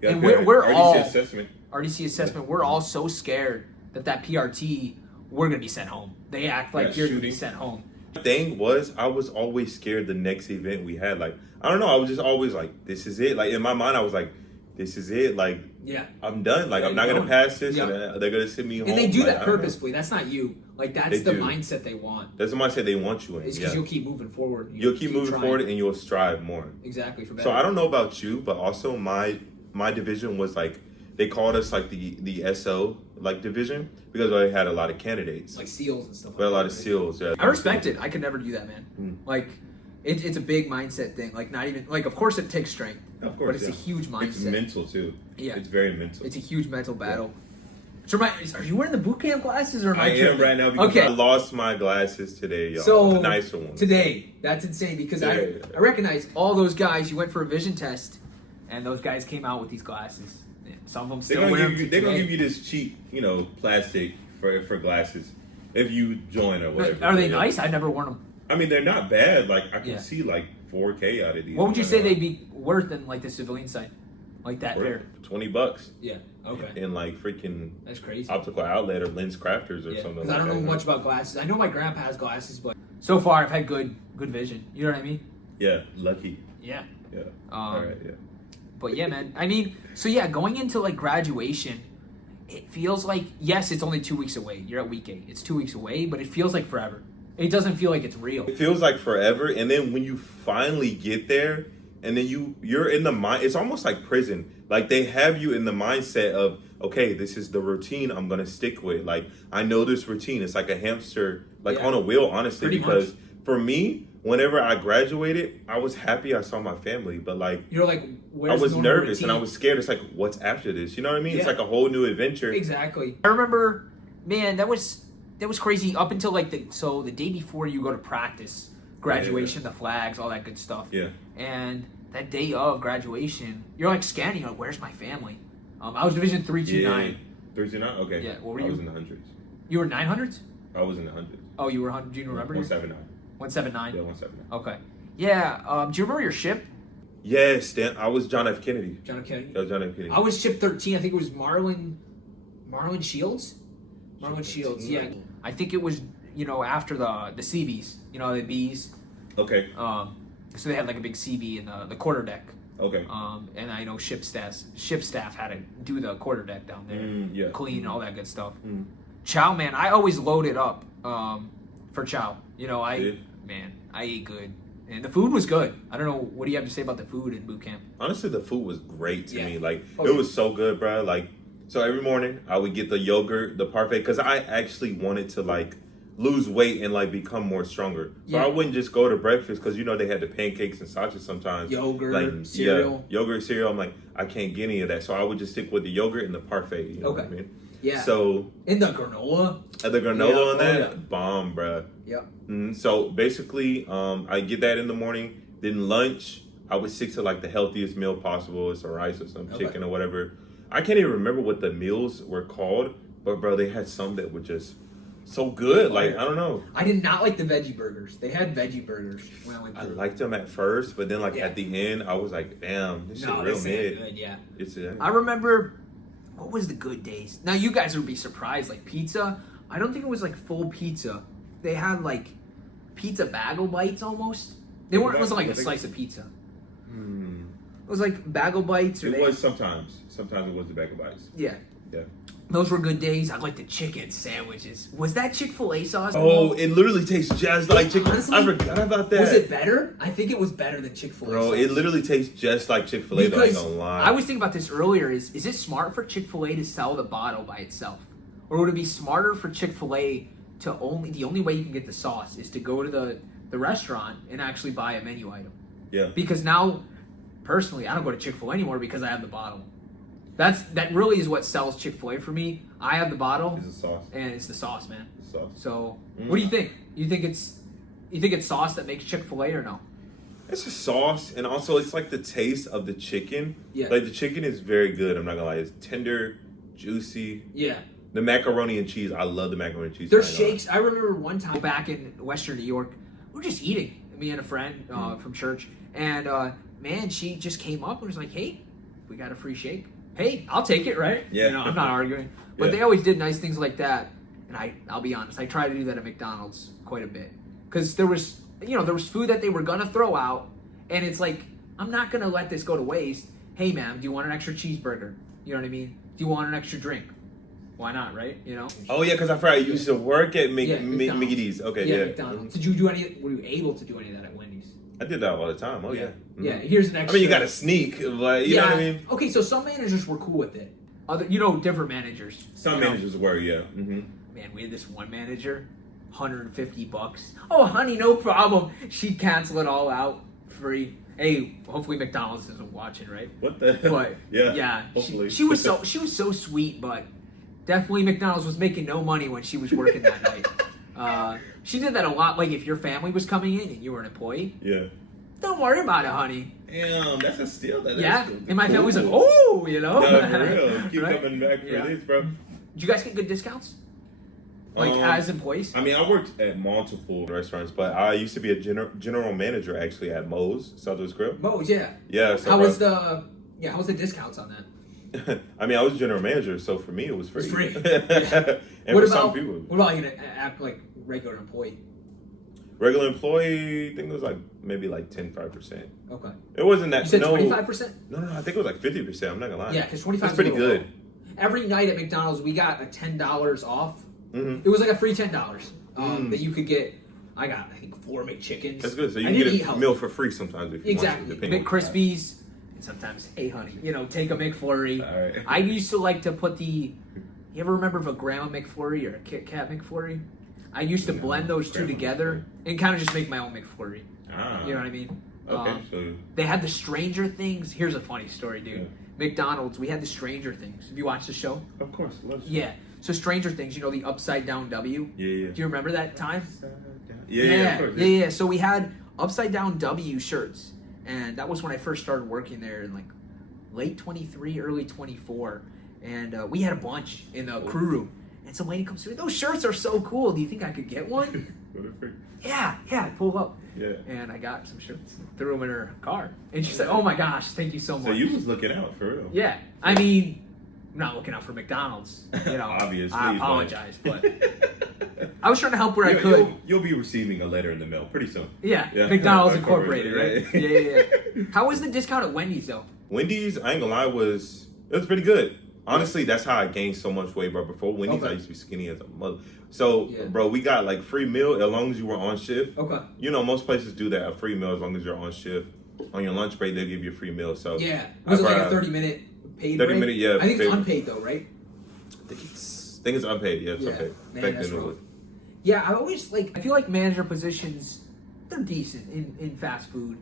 Yeah, and okay. we're RDC all assessment. RDC assessment. We're all so scared that PRT we're gonna be sent home. They act like you're gonna be shooting. sent home. Thing was, I was always scared the next event we had. Like I don't know, I was just always like, this is it. Like in my mind, I was like, this is it. Like Yeah. I'm done. Like Yeah, I'm not you're gonna done. pass this, Yeah. and they're gonna send me home. And they do Like, that I don't know. purposefully. That's not you. Like that's They the do. mindset they want. That's the mindset they want you in. It's because Yeah. you'll keep moving forward. You'll keep moving trying. forward and you'll strive more. Exactly for better. So I don't know about you, but also my division was like they called us like the SO like division because I had a lot of candidates. like SEALs and stuff. We had a like lot that, of right? SEAls. Yeah. I respect it. I could never do that, man. Mm. Like, it's a big mindset thing. Like, not even like. Of course, it takes strength. Of course, but it's yeah. a huge mindset. It's mental too. Yeah. It's very mental. It's a huge mental battle. So, are you wearing the bootcamp glasses or am I I am tripping? right now because Okay. I lost my glasses today, y'all. So the nicer ones. today, that's insane because Yeah. I recognize all those guys. You went for a vision test, and those guys came out with these glasses. And some of them They're still gonna wear give them you. They're gonna today. give you this cheap, plastic for glasses if you join or whatever. Are they nice? I've never worn them. I mean, they're not bad. Like I can Yeah. see like 4K out of these. What would you say they'd be worth in like the civilian side, like that pair? $20 Yeah. Okay. in like freaking That's crazy. optical outlet or lens crafters or Yeah, something. because Like I don't that. know much about glasses. I know my grandpa has glasses, but so far I've had good vision. You know what I mean? Yeah, lucky. Yeah. Yeah. Um, All right. Yeah. But yeah, man. I mean, so yeah, going into like graduation, it feels like yes, it's only 2 weeks away. You're at week 8. It's 2 weeks away, but it feels like forever. It doesn't feel like it's real. It feels like forever, and then when you finally get there, and then you're in the mind. It's almost like prison. Like they have you in the mindset of, okay, this is the routine I'm gonna stick with. Like I know this routine. It's like a hamster, like Yeah. on a wheel, honestly. Pretty Because much. for me, whenever I graduated, I was happy I saw my family, but like You're like, I where's was the normal nervous and I routine? was scared. It's like, what's after this? You know what I mean? It's Yeah. like a whole new adventure. Exactly. I remember, man, that was crazy up until like the day before you go to practice. graduation, the flags, all that good stuff. Yeah. And that day of graduation, you're like scanning, like, where's my family? I was Division 329. 329? Okay. Yeah, what were I you? was in the hundreds. You were 900s? I was in the hundreds. Oh, you were 100. Do you remember? 179. 179? Yeah, 179. Okay. Yeah. Do you remember your ship? Yes, I was John F. Kennedy. John F. Kennedy? I was John F. Kennedy. I was ship 13. I think it was Marlin Shields? Marlin Shields, yeah. I think it was, after the CBs, the Bs. Okay. So they had like a big CB in the quarterdeck. Okay. And I know ship staff had to do the quarterdeck down there, clean all that good stuff. Chow, man, I always loaded up for chow. I ate good, and the food was good. I don't know, what do you have to say about the food in boot camp? Honestly, the food was great to me. Like, Okay. it was so good, bro. Like, so every morning I would get the yogurt, the parfait, because I actually wanted to like lose weight and like become more stronger. So I wouldn't just go to breakfast because they had the pancakes and sausage sometimes. Yogurt, cereal. Yeah, yogurt, cereal. I'm like, I can't get any of that. So I would just stick with the yogurt and the parfait. You know what I mean? Yeah. So in the granola. The granola on that, yeah. bomb, bro. Yep. So basically, I get that in the morning. Then lunch, I would stick to like the healthiest meal possible. It's a rice or some chicken or whatever. I can't even remember what the meals were called, but bro, they had some that were just so good. Like, I don't know. I did not like the veggie burgers. They had veggie burgers when I went through. I liked them at first, but then like at the end, I was like, damn, this shit real mid. Good, yeah. It's I remember, what was the good days? Now you guys would be surprised, like pizza. I don't think it was like full pizza. They had like pizza bagel bites almost. They weren't. It wasn't like a slice of pizza. It was like bagel bites. It was sometimes. Sometimes it was the bag of bites. Yeah. Yeah. Those were good days. I like the chicken sandwiches. Was that Chick-fil-A sauce? Oh, it literally tastes just like Chick-fil-A. Honestly, I forgot about that. Was it better? I think it was better than Chick-fil-A Bro, sauce. it literally tastes just like Chick-fil-A, though, I ain't gonna lie. I was thinking about this earlier. Is it smart for Chick-fil-A to sell the bottle by itself? Or would it be smarter for Chick-fil-A to the only way you can get the sauce is to go to the restaurant and actually buy a menu item? Yeah. Because now, personally, I don't go to Chick-fil-A anymore because I have the bottle. That really is what sells Chick-fil-A for me. I have the bottle. It's the sauce. And it's the sauce, man. The sauce. So, what do you think? You think it's sauce that makes Chick-fil-A or no? It's a sauce, and also it's like the taste of the chicken. Yeah. Like the chicken is very good. I'm not gonna lie. It's tender, juicy. Yeah. The macaroni and cheese. I love the macaroni and cheese. There's shakes. I remember one time back in Western New York, we were just eating, me and a friend from church, and man, she just came up and was like, "Hey, we got a free shake. Hey, I'll take it, right?" Yeah. I'm not arguing. But they always did nice things like that, and I'll be honest, I try to do that at McDonald's quite a bit because there was food that they were gonna throw out, and it's like, I'm not gonna let this go to waste. Hey, ma'am, do you want an extra cheeseburger? You know what I mean? Do you want an extra drink? Why not, right? Oh yeah, because I forgot you used to work at McDonald's. Mickey's. Okay, yeah. McDonald's. Did you do any? Were you able to do any of that at Wendy's? I did that all the time. Oh yeah. Yeah. Here's an extra. I mean, you got to sneak, but you know what I mean. Okay, so some managers were cool with it. Other, different managers. Some managers were, yeah. Man, we had this one manager, $150. Oh, honey, no problem. She'd cancel it all out free. Hey, hopefully McDonald's isn't watching, right? What the? But yeah. Hopefully. She was so sweet, but definitely McDonald's was making no money when she was working that night. She did that a lot. Like if your family was coming in and you were an employee, don't worry about it, honey. Damn, that's a steal. And my family's like, oh, No, for real. Keep coming back for this, bro. Did you guys get good discounts? Like as employees? I mean, I worked at multiple restaurants, but I used to be a general manager actually at Moe's Southwest Grill. Moe's, yeah. Yeah. So how was the discounts on that? I mean, I was general manager, so for me it was free. It's free. And for some people, what about like an app like regular employee? Regular employee, I think it was like maybe like 10-5%. Okay. It wasn't that. You said 25%? No, I think it was like 50%. I'm not gonna lie. Yeah, because 25%. That's pretty good. Low. Every night at McDonald's, we got a $10 off. Mm-hmm. It was like a free $10 that you could get. I got, I think, 4 McChickens. That's good. So you can get a meal for free sometimes if you want to. McCrispies. And sometimes, hey, honey, take a McFlurry. All right. I used to like to put you ever remember of a Grandma McFlurry or a Kit Kat McFlurry? I used to blend those two together and kind of just make my own McFlurry. Ah. You know what I mean? Okay. So they had the Stranger Things. Here's a funny story, dude. Yeah. McDonald's, we had the Stranger Things. Have you watched the show? Of course. Yeah. So Stranger Things, the upside down W? Yeah. Do you remember that time? Yeah, of course. Yeah. So we had upside down W shirts, and that was when I first started working there in like late 23, early 24, and we had a bunch in the crew room. And some lady comes through. Those shirts are so cool. Do you think I could get one? Yeah. I pulled up. Yeah. And I got some shirts. Threw them in her car. And she's like, "Oh my gosh, thank you so much." So you was looking out for real. Yeah. I mean, I'm not looking out for McDonald's. You know, Obviously. I apologize, but I was trying to help where I could. You'll be receiving a letter in the mail pretty soon. Yeah. McDonald's Incorporated, right? Yeah. How was the discount at Wendy's though? Wendy's, I ain't gonna lie, it was pretty good. Honestly, that's how I gained so much weight, bro. Before Wendy's, I used to be skinny as a mother. So, bro, we got like free meal as long as you were on shift. Okay. You know, most places do that, a free meal as long as you're on shift. On your lunch break, they'll give you a free meal. So yeah, was it like a 30-minute paid 30 break? minute, yeah. I think it's unpaid though, right? I think it's unpaid. Yeah, it's unpaid. Man, Back that's then it rough. was. Yeah, I feel like manager positions, they're decent in fast food.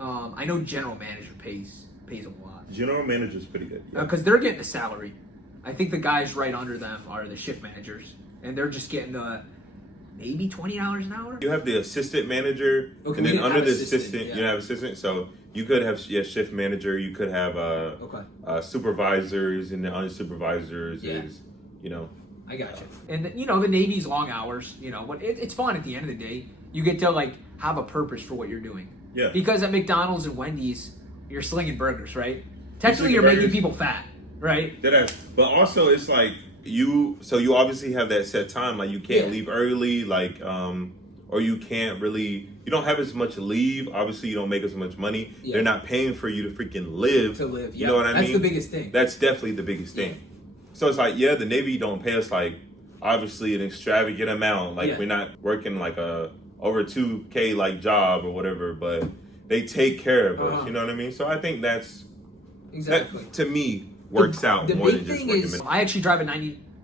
I know general manager pays a lot. General manager's pretty good. Yeah. Because they're getting a salary. I think the guys right under them are the shift managers, and they're just getting maybe $20 an hour. You have the assistant manager, Okay, and we then didn't under have the assistant, assistant, you have assistant. So you could have shift manager. You could have supervisors, and the unsupervisors is, you know. I got you. And you know, the Navy's long hours, you know, but it's fun at the end of the day. You get to like have a purpose for what you're doing. Yeah. Because at McDonald's and Wendy's, you're slinging burgers, right? Technically, You're you're making people fat, right? But also, it's like you obviously have that set time. Like you can't leave early, like or you can't really. You don't have as much leave. Obviously, you don't make as much money. Yeah. They're not paying for you to freaking live. You know what I mean? That's the biggest thing. That's definitely the biggest thing. So it's like, the Navy don't pay us like obviously an extravagant amount. Like we're not working like a over $2K like job or whatever, but they take care of us. You know what I mean? So I think that's exactly that, to me works out more than just working. I actually drive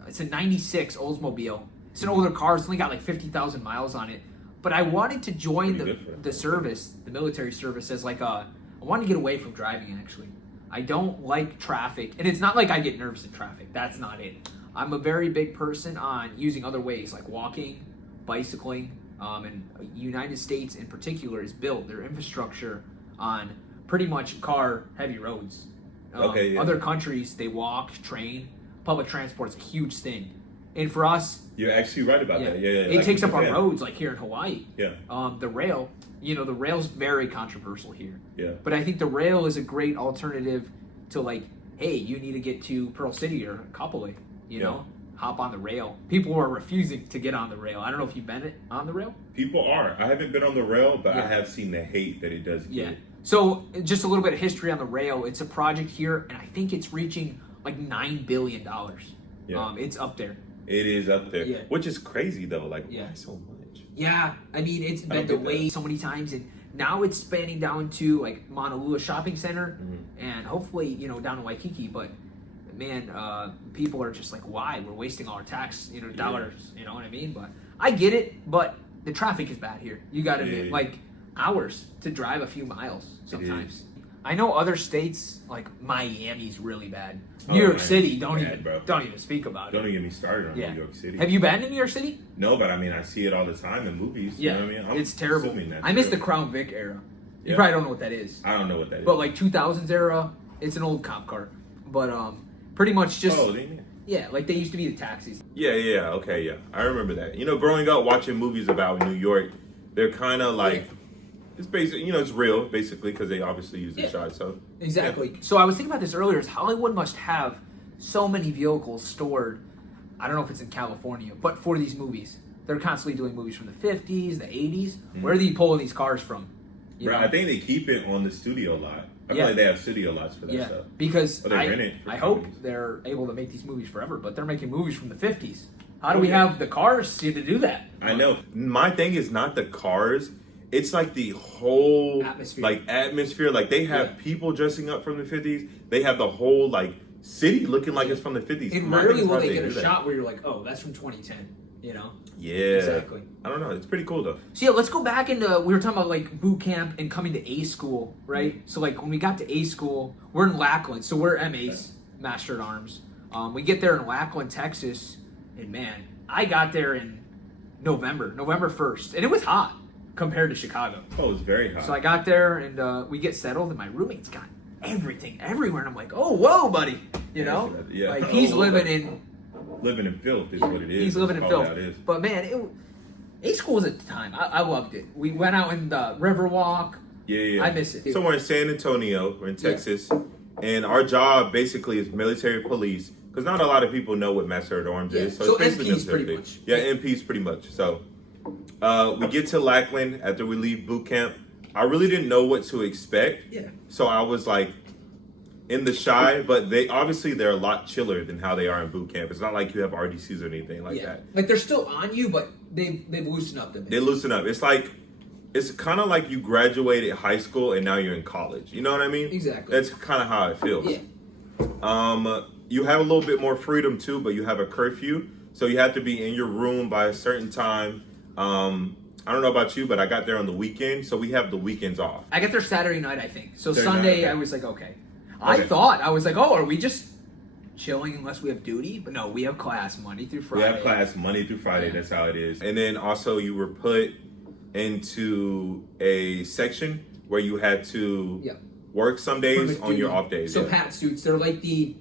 it's a 96 Oldsmobile. It's an older car. It's only got like 50,000 miles on it. But I wanted to join the service, the military service, as like I wanted to get away from driving actually. I don't like traffic, and it's not like I get nervous in traffic. That's not it. I'm a very big person on using other ways, like walking, bicycling, and United States in particular is built their infrastructure on pretty much car-heavy roads. Other countries, they walk, train. Public transport is a huge thing. And for us... You're actually right about that. Yeah. It like takes up our roads, like here in Hawaii. Yeah. The rail, the rail's very controversial here. Yeah. But I think the rail is a great alternative to like, hey, you need to get to Pearl City or Kapolei, you know? Hop on the rail. People are refusing to get on the rail. I don't know if you've been on the rail. People are. I haven't been on the rail, but I have seen the hate that it does get. Yeah. So just a little bit of history on the rail. It's a project here, and I think it's reaching like $9 billion. Yeah. It's up there. It is up there. Yeah. Which is crazy though. Like, why so much? Yeah. I mean, it's been delayed so many times, and now it's spanning down to like Honolulu Shopping Center, and hopefully, down to Waikiki. But man, people are just like, why? We're wasting all our tax, dollars. You know what I mean? But I get it. But the traffic is bad here. You got to admit, like hours to drive a few miles sometimes. I know other states like Miami's really bad. New York City, don't even speak about it. Don't even get me started on New York City. Have you been to New York City? No, but I mean, I see it all the time in movies. Yeah, you know what I mean? it's terrible. I miss the Crown Vic era. You probably don't know what that is. I don't know what that is. But like 2000s era, it's an old cop car. But pretty much just like they used to be the taxis. Okay, I remember that. Growing up watching movies about New York, they're kind of like. It's basically, it's real, basically, because they obviously use the shot, so... Exactly. So I was thinking about this earlier, is Hollywood must have so many vehicles stored, I don't know if it's in California, but for these movies. They're constantly doing movies from the 50s, the 80s. Where are they pulling these cars from? Bro, I think they keep it on the studio lot. I feel like they have studio lots for that stuff. Because I hope they're able to make these movies forever, but they're making movies from the 50s. How do we have the cars to do that? I know. My thing is not the cars... It's like the whole atmosphere. Like they have people dressing up from the 50s. They have the whole like city looking like it's from the 50s. And rarely will they get a shot where you're like, oh, that's from 2010. Yeah. Exactly. I don't know. It's pretty cool though. So let's go back into, we were talking about like boot camp and coming to A school, right? So like when we got to A school, we're in Lackland. So we're MAs, Master at Arms. We get there in Lackland, Texas, and man, I got there in November 1st, and it was hot compared to Chicago. Oh, it's very hot. So I got there, and we get settled, and my roommate's got everything everywhere, and I'm like, oh, whoa, buddy, you know, Yeah. like he's living in filth is what it is. He's living in That's all filth. that is. But man, A school was at the time. I loved it. We went out in the Riverwalk. Yeah. I miss it. So we're in San Antonio, we're in Texas, and our job basically is military police. Because not a lot of people know what Master at Arms is. So it's basically MPs military pretty police. much. Yeah, MPs pretty much. So we get to Lackland after we leave boot camp. I really didn't know what to expect. Yeah. So I was like in the shy, but they're a lot chiller than how they are in boot camp. It's not like you have RDCs or anything like that. Like they're still on you, but they've loosened up a bit. They loosen up. It's kind of like you graduated high school and now you're in college. You know what I mean? Exactly. That's kind of how it feels. Yeah. You have a little bit more freedom too, but you have a curfew, so you have to be in your room by a certain time. I don't know about you, but I got there on the weekend, so we have the weekends off. I got there Saturday night, I think. So Saturday Sunday, night, okay. I was like, okay. I was like, oh, are we just chilling unless we have duty? But no, we have class Monday through Friday. We have class Monday through Friday. Yeah. That's how it is. And then also you were put into a section where you had to work some days on your off days. So pat suits, they're like the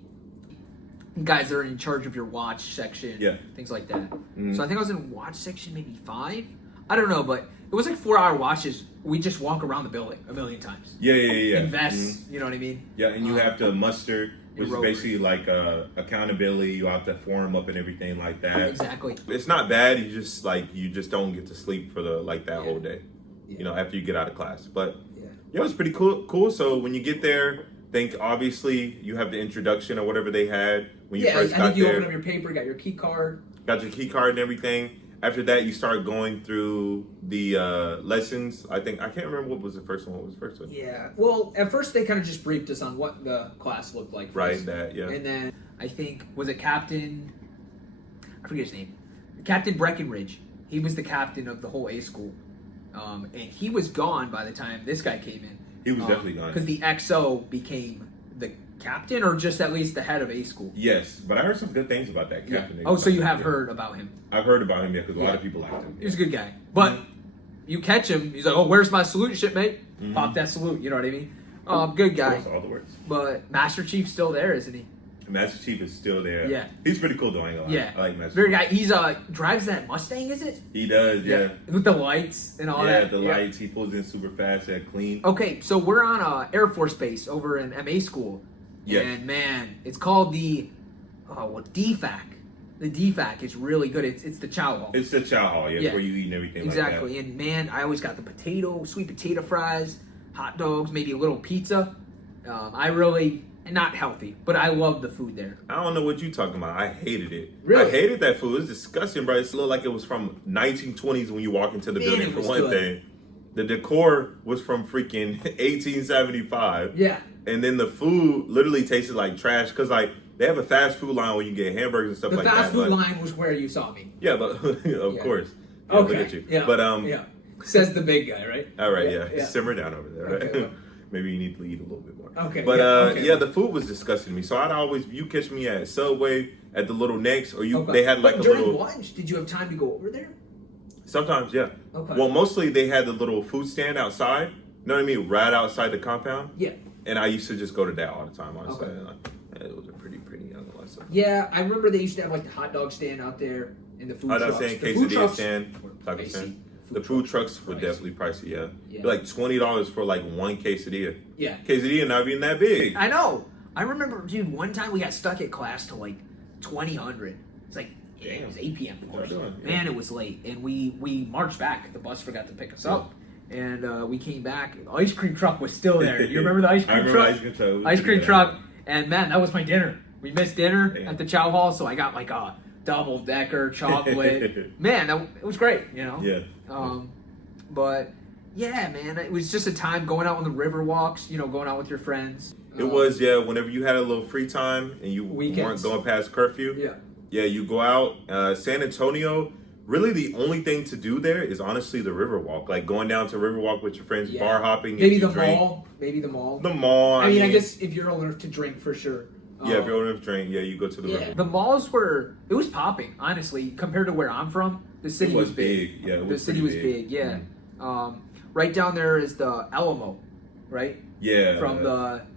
guys that are in charge of your watch section, things like that. Mm-hmm. So I think I was in watch section maybe 5. I don't know, but it was like 4-hour watches. We just walk around the building a million times. Yeah. Invest, you know what I mean? Yeah, and you have to muster, which is rovers. basically like accountability. You have to form up and everything like that. Exactly. It's not bad. You just don't get to sleep for that whole day. Yeah. You know, after you get out of class. But it was pretty cool. So when you get there, obviously you have the introduction or whatever they had when you first got there. I think you open up your paper, got your key card. Got your key card and everything. After that, you start going through the lessons. I can't remember what was the first one. What was the first one? Yeah. Well, at first they kind of just briefed us on what the class looked like. Right. Us. Yeah. And then I think was it Captain? I forget his name. Captain Breckenridge. He was the captain of the whole A school, and he was gone by the time this guy came in. He was definitely gone because the XO became the captain, or just at least the head of A school. Yes, but I heard some good things about that captain. Yeah. Oh, so you have heard about him? I've heard about him, because a lot of people liked him. He was a good guy, but you catch him, he's like, "Oh, where's my salute, shipmate?" Mm-hmm. Pop that salute. You know what I mean? Good guy. That's all the words. But Master Chief's still there, isn't he? Master Chief is still there. Yeah. He's pretty cool though, I ain't gonna lie. Yeah. I like Master Very Chief. guy. He's drives that Mustang, is it? He does, yeah. With the lights and all that. The lights. He pulls in super fast, clean. Okay, so we're on Air Force Base over in MA school. Yeah. And man, it's called the DFAC. The DFAC is really good. It's the chow hall. It's the chow hall, where you eat and everything exactly. like that. And man, I always got the sweet potato fries, hot dogs, maybe a little pizza. Not healthy, but I love the food there. I don't know what you talking about. I hated it. Really? I hated that food. It was disgusting, bro. It looked like it was from 1920s when you walk into the building, for one thing. The decor was from freaking 1875. Yeah. And then the food literally tasted like trash because, they have a fast food line where you get hamburgers and stuff like that. The fast food line was where you saw me. Yeah, but of course. Yeah, okay. Look at you. Yeah. But says the big guy, right? All right. Yeah. Simmer down over there. Right? Okay. Maybe you need to eat a little bit more. Okay. But the food was disgusting to me. So you catch me at Subway at the Little Necks, or they had like during little lunch. Did you have time to go over there? Sometimes, yeah. Okay. Well, mostly they had the little food stand outside. You know what I mean? Right outside the compound. Yeah. And I used to just go to that all the time, honestly. Okay. And, it was a pretty young lesson. Yeah, I remember they used to have like the hot dog stand out there in the food Hot trucks. dog stand, The food quesadilla trucks stand, were taco pricey. stand. The food trucks were Pricey. definitely pricey, yeah. Yeah. Like $20 for like one quesadilla. Yeah. Quesadilla not even that big. I know. I remember, dude, one time we got stuck at class till like 2000. It's like, it was 8 p.m. of course. Man, it was late. And we marched back. The bus forgot to pick us up. And we came back. The ice cream truck was still there. You remember the ice cream truck? I remember ice cream truck. Ice cream truck. And man, that was my dinner. We missed dinner at the chow hall, so I got like a double-decker chocolate. Man, it was great, you know? Yeah. But yeah, man, it was just a time going out on the river walks, going out with your friends. It was, yeah, whenever you had a little free time and you Weekends. weren't going past curfew. Yeah. Yeah, you go out. San Antonio, really the only thing to do there is honestly the Riverwalk. Like going down to Riverwalk with your friends, bar hopping. Maybe if you the drink. mall. Maybe the mall. The mall. I mean, I guess if you're old enough to drink, for sure. Yeah, if you're old enough to drink, you go to the river. The malls it was popping, honestly, compared to where I'm from. The city was big. Yeah, the city was big. Yeah. Right down there is the Alamo, right? Yeah. From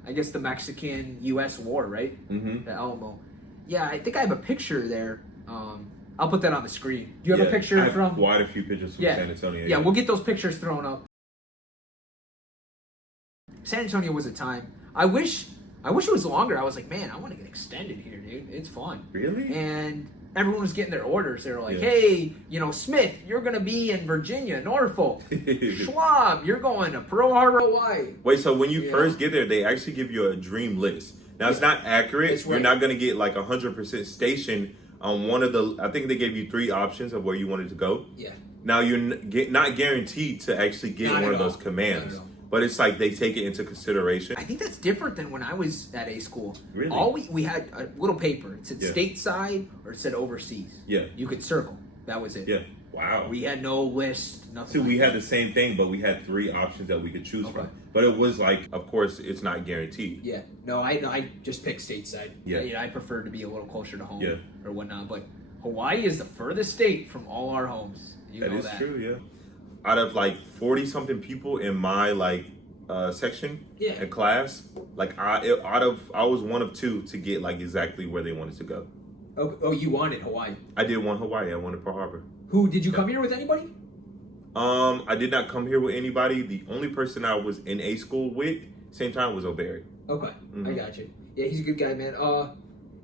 I guess the Mexican-U.S. war, right? Mm-hmm. The Alamo. Yeah, I think I have a picture there. I'll put that on the screen. Do you have a picture I have from? quite a few pictures from San Antonio. Yeah, we'll get those pictures thrown up. San Antonio was a time. I wish it was longer. I was like, man, I want to get extended here, dude. It's fun. Really? And everyone was getting their orders. They were like, Yeah. hey, Smith, you're going to be in Virginia, Norfolk. Schwab, you're going to Pearl Harbor, Hawaii. Wait, so when you first get there, they actually give you a dream list. Now, it's not accurate. It's You're right. not going to get like 100% station on one of the, I think they gave you 3 options of where you wanted to go. Yeah. Now, you're not guaranteed to actually get Not one at of those all. commands. Not at all. But it's like they take it into consideration. I think that's different than when I was at A school. Really? All we had a little paper. It said Yeah. stateside or it said overseas. Yeah. You could circle. That was it. Yeah. Wow. We had no list, nothing. See, like we that. had the same thing, but we had 3 options that we could choose Okay. from. But it was like, of course, it's not guaranteed. Yeah. No, I just picked stateside. Yeah. I prefer to be a little closer to home Yeah. or whatnot. But Hawaii is the furthest state from all our homes. You That know is that. true, yeah. Out of like 40 something people in my section in class, like I was one of 2 to get like exactly where they wanted to go. Oh, you wanted Hawaii. I did want Hawaii. I wanted Pearl Harbor. Who did you come here with? Anybody? I did not come here with anybody. The only person I was in A school with same time was O'Barry. Okay, I Mhm. got you. Yeah, he's a good guy, man.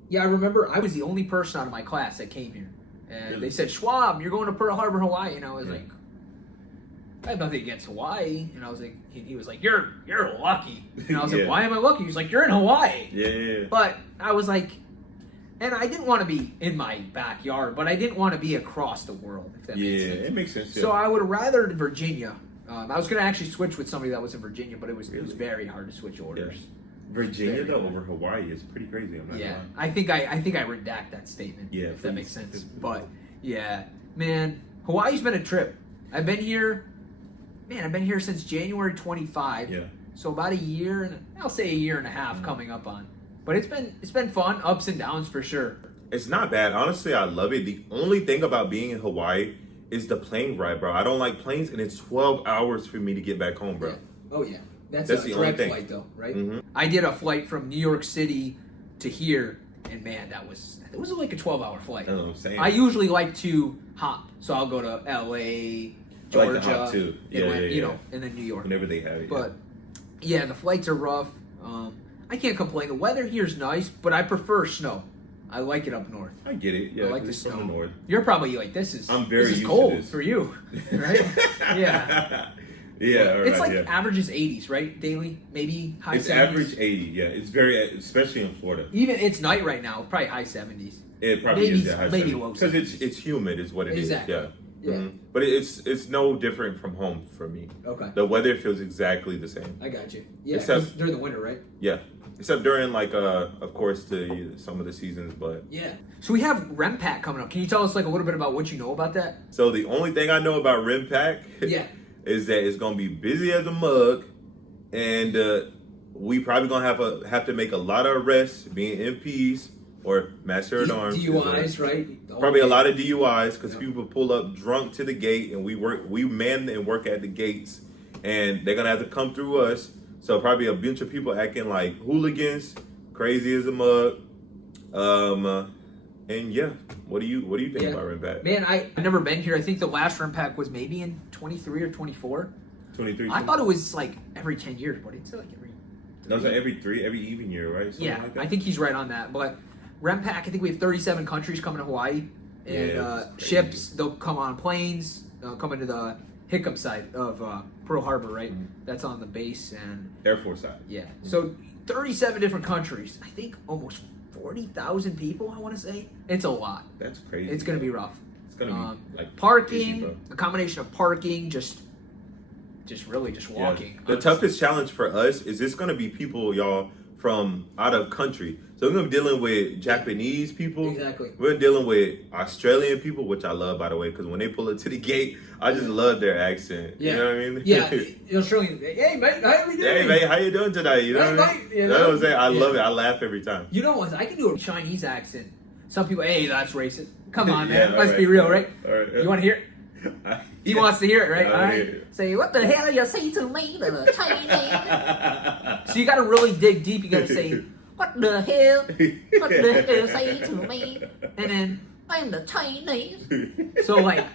Yeah, I remember I was the only person out of my class that came here, and Really? they said, "Schwab, you're going to Pearl Harbor, Hawaii," and I was Yeah. like, I have nothing against Hawaii, and I was like, he was like, "You're lucky," and I was Yeah. like, "Why am I lucky?" He was like, "You're in Hawaii," Yeah. but I was like, and I didn't want to be in my backyard, but I didn't want to be across the world, if that makes sense. It makes sense. Yeah. So I would have rather Virginia. I was going to actually switch with somebody that was in Virginia, but it was very hard to switch orders. Virginia Very though good. over Hawaii is pretty crazy. I'm not Yeah, gonna lie. I think I redact that statement. Yeah, if that please. makes sense. But yeah, man, Hawaii's been a trip. I've been here since January 25. Yeah. So about a year and I'll say a year and a half coming up on. But it's been fun, ups and downs for sure. It's not bad. Honestly, I love it. The only thing about being in Hawaii is the plane ride, bro. I don't like planes, and it's 12 hours for me to get back home, bro. Yeah. Oh yeah, that's That's a the only direct thing. flight though, right? Mhm. I did a flight from New York City to here, and man, it was like a 12-hour flight. I know what I'm saying. I usually like to hop, so I'll go to L.A., I like Georgia, to hop too. Yeah, Atlanta, yeah, you yeah. know, and then New York. Whenever they have it. But yeah, the flights are rough. I can't complain. The weather here is nice, but I prefer snow. I like it up north. I get it. Yeah, I like 'cause the it's snow. from the north. You're probably like, this is I'm very this is used to cold this. for you, right? Yeah. Yeah, all It's right, like yeah. averages 80s, right? Daily, maybe high It's 70s. average 80. Yeah, it's very, especially in Florida. Even it's night right now, probably high 70s. It probably Maybe- is. Yeah, maybe low because 70s. it's humid, is what it is. Exactly. Yeah. Yeah. Mhm. But it's no different from home for me. Okay, The weather feels exactly the same. I got you. Yeah, Except- 'cause during the winter, right? Yeah, except during like of course some of the seasons, but Yeah. So we have REMPAC coming up. Can you tell us like a little bit about what you know about that? so the only thing I know about RIMPAC Yeah. is that it's gonna be busy as a mug, and we probably gonna have to make a lot of arrests, being MPs or master at arms. DUIs, right? Probably a lot of DUIs because people pull up drunk to the gate, and we man and work at the gates, and they're gonna have to come through us. So probably a bunch of people acting like hooligans, crazy as a mug. And yeah, what do you think Yeah. about RIMPAC? Man, I've never been here. I think the last REMPAC was maybe in 23 or 24. 23. I thought it was like every 10 years, but it's like every. That was like every even year, right? Something Yeah, like that? I think he's right on that. But REMPAC, I think we have 37 countries coming to Hawaii, and Yeah, it's ships. They'll come on planes. They'll come into the Hickam side of Pearl Harbor, right? Mhm. That's on the base, and Air Force side. yeah. So 37 different countries. I think almost 40,000 people. I want to say it's a lot. That's crazy. It's gonna be rough. It's gonna be like Parking, easy, bro. a combination of parking, just really Yeah. walking. The honestly. toughest challenge for us is it's gonna be people, y'all, from out of country. So we're gonna be dealing with Japanese people. Exactly. We're dealing with Australian people, which I love, by the way, because when they pull into the gate, I just love their accent. Yeah. You know what I mean? Yeah, Australian. Hey mate, how you doing? Hey mate, how you doing today? You know Hey, what I mean? mate, you That's know? what I'm saying. I love it. I laugh every time. You know what? I can do a Chinese accent. Some people, hey, that's racist. Come on, Yeah, man. Let's all be right. real, right? All right. You want to hear it? He wants to hear it, right? I All wanna right. hear it. Say, what the hell you say to me, little Chinese? So you got to really dig deep. You got to say, what the hell? What the hell you say to me? And then, I'm the Chinese. So, like,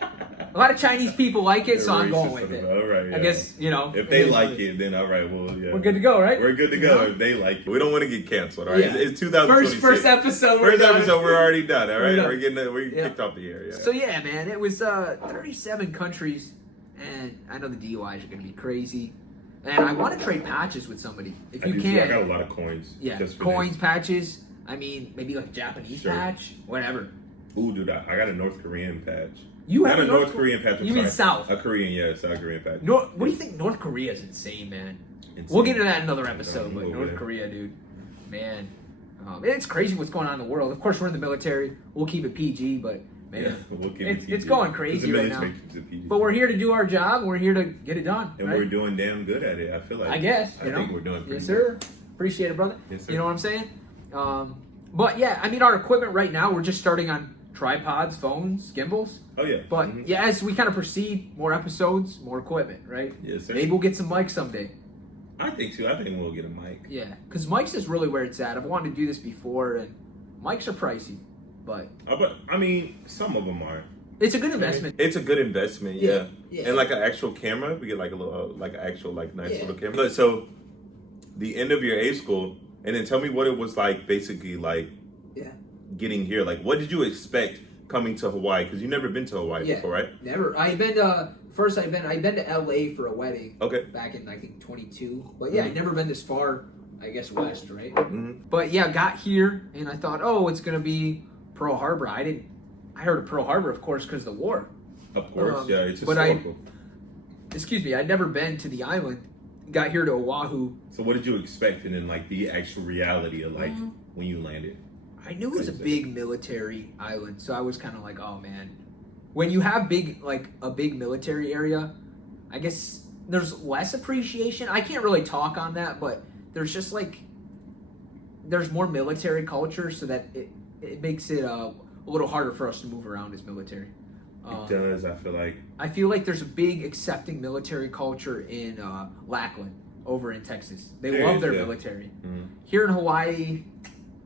a lot of Chinese people like it, so I'm going with it. All right. I guess, you know. If they like it, then all right. Well, yeah. We're good to go, right? We're good to go if they like it. We don't want to get canceled, all right? Yeah. It's 2026. First episode. First episode, we're already done, all right? We're done. We're kicked off the air, yeah. So yeah, man, it was 37 countries, and I know the DUIs are going to be crazy. And I want to trade patches with somebody if I you do can. too. I got a lot of coins. Yeah, just for coins, this. patches. I mean, maybe like a Japanese Sure. patch, whatever. Ooh, dude, I got a North Korean patch. You Not have a North Korean patch. I'm You mean sorry. South? A Korean, yeah, South Korean patch. What do you think? North Korea is insane, man. Insane. We'll get into that in another episode, but Over North there. Korea, dude, man, it's crazy what's going on in the world. Of course, we're in the military. We'll keep it PG, but man, Yeah, we'll keep it's PG. going It's crazy the right now. military keeps it PG. But we're here to do our job. We're here to get it done. And right? we're doing damn good at it. I feel like. I guess. I think we're doing pretty Yes, good. sir. Appreciate it, brother. Yes, sir. You know what I'm saying? But yeah, I mean, our equipment right now, we're just starting on tripods, phones, gimbals. Oh yeah. But Mhm. yeah, as we kind of proceed, more episodes, more equipment, right? Yes, sir. Maybe we'll get some mics someday. I think so. I think we'll get a mic. Yeah, because mics is really where it's at. I've wanted to do this before, and mics are pricey, but But I mean, some of them are. it's a good investment. It's a good investment, yeah. Yeah, yeah. And like an actual camera, we get like a little, like an actual, like nice Yeah. little camera. So, the end of your A school, and then tell me what it was like, basically like Yeah. getting here. Like, what did you expect coming to Hawaii? Because you never been to Hawaii Yeah. before, right? Never. I've been to I've been to LA for a wedding. Okay. Back in I think 22. But yeah, I'd never been this far. I guess west, right? Mm-hmm. But yeah, got here and I thought, oh, it's gonna be Pearl Harbor. I heard of Pearl Harbor, of course, because of the war. Of course, yeah. It's but historical. Excuse me, I'd never been to the island. Got here to Oahu. So, what did you expect, and then like the actual reality of like when you landed? I knew it was a big military island, so I was kind of like, oh man. When you have a big military area, I guess there's less appreciation. I can't really talk on that, but there's just there's more military culture, so that it makes it a little harder for us to move around as military. It does. I feel like. I feel like there's a big accepting military culture in Lackland, over in Texas. They There love is, their yeah. military. Mhm. Here in Hawaii,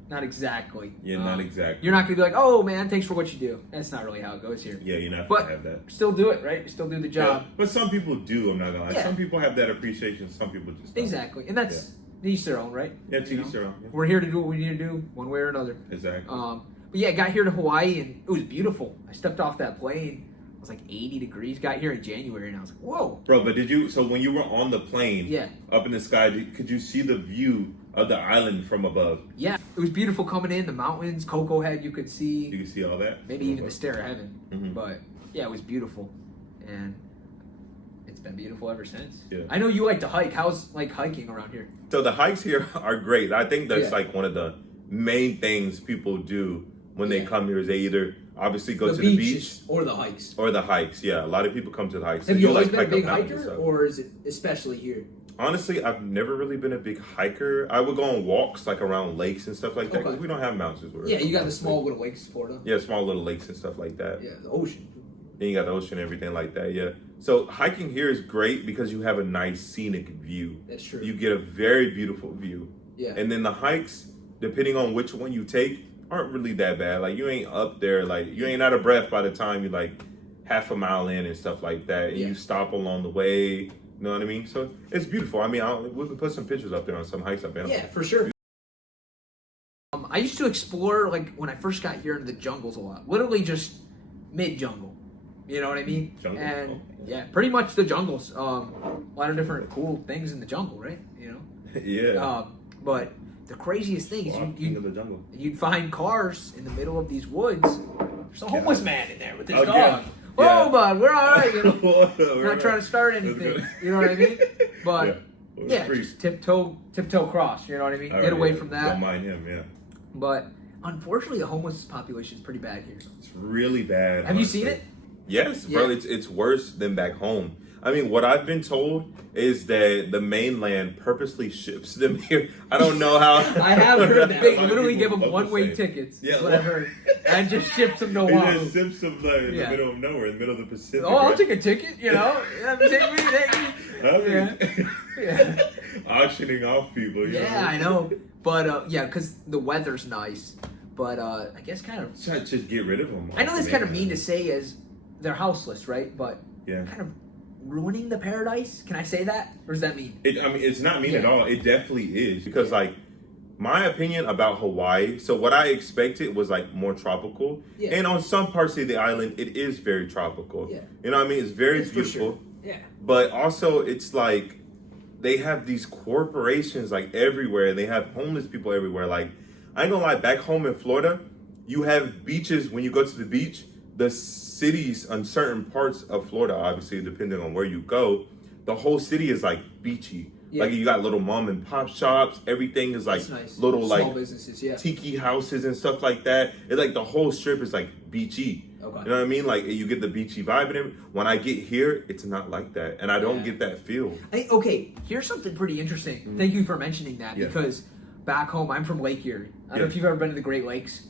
not exactly. Yeah, not exactly. You're not gonna be like, oh man, thanks for what you do. That's not really how it goes here. Yeah, you're not But gonna have that. still do it, right? Still do the job. Yeah, but some people do. I'm not gonna lie. Yeah. Some people have that appreciation. Some people just don't. Exactly, and that's each their own, right? Yeah, to You each know? their own. Yeah. We're here to do what we need to do, one way or another. Exactly. But yeah, got here to Hawaii and it was beautiful. I stepped off that plane. It was like 80 degrees. Got here in January and I was like, whoa. Bro, but did you? So when you were on the plane, Yeah. up in the sky, could you see the view of the island from above? Yeah, it was beautiful coming in. The mountains, Cocoa Head, you could see. You could see all that. Maybe even the stair of heaven. Mhm. But yeah, it was beautiful, and it's been beautiful ever since. Yeah. I know you like to hike. How's like hiking around here? So the hikes here are great. I think that's Yeah. like one of the main things people do when they Yeah. come here. Is they either obviously go the to the beaches beach or the hikes. or the hikes. Yeah, a lot of people come to the hikes. Have They you do, always like, been a hike up big mountains and hiker, stuff. or is it especially here? Honestly, I've never really been a big hiker. I would go on walks like around lakes and stuff like that because Okay. we don't have mountains. Where Yeah, you got the small little lakes, Florida. Yeah, small little lakes and stuff like that. Yeah, the ocean. Then you got the ocean and everything like that, yeah. So hiking here is great because you have a nice scenic view. That's true. You get a very beautiful view. Yeah. And then the hikes, depending on which one you take, aren't really that bad. Like you ain't up there, like you ain't out of breath by the time you like half a mile in and stuff like that. And Yeah. you stop along the way. You know what I mean? So it's beautiful. I mean, we can put some pictures up there on some hikes up there. Yeah, for sure. I used to explore like when I first got here into the jungles a lot. Literally just mid-jungle. You know what I mean? Jungle? And Oh. yeah, pretty much the jungles. A lot of different cool things in the jungle, right? You know. Yeah. But the craziest thing is Wow, King of the jungle. you'd find cars in the middle of these woods. There's a homeless man in there with his Oh, dog. yeah. Whoa, Yeah. bud, we're all right. You know? We're I'm not trying to start anything. good. You know what I mean? But Yeah. Yeah, just tiptoe cross. You know what I mean? Get away from that. Don't mind him, yeah. But unfortunately, the homeless population is pretty bad here. It's really bad. Have you seen it? Yes, bro. It's worse than back home. I mean, what I've been told is that the mainland purposely ships them here. I don't know how. I have heard that. They literally give them one-way tickets. Yeah, what I've heard. And just ships them to He Oahu. just ships them like, in the middle of nowhere, in the middle of the Pacific. Oh, I'll take a ticket, you know? Yeah, take me. Yeah. Auctioning off people. You know? I know. But, because the weather's nice. But, I guess kind of... Just get rid of them. I know that's kind of mean to say as they're houseless, right? But kind of ruining the paradise? Can I say that? Or does that mean? It's not mean at all. It definitely is. Because, like, my opinion about Hawaii, so what I expected was, like, more tropical. Yeah. And on some parts of the island, it is very tropical. Yeah. You know what I mean? It's very beautiful. Sure. Yeah. But also, it's like, they have these corporations, like, everywhere. They have homeless people everywhere. Like, I ain't gonna lie, back home in Florida, you have beaches. When you go to the beach, the cities on certain parts of Florida, obviously, depending on where you go, the whole city is like beachy. Yeah. Like you got little mom and pop shops. Everything is like little small like businesses, tiki houses and stuff like that. It's like the whole strip is like beachy. Okay. You know what I mean? Like you get the beachy vibe in it. When I get here, it's not like that, and I don't get that feel. Okay, here's something pretty interesting. Mm-hmm. Thank you for mentioning that because back home, I'm from Lake Erie. I don't know if you've ever been to the Great Lakes.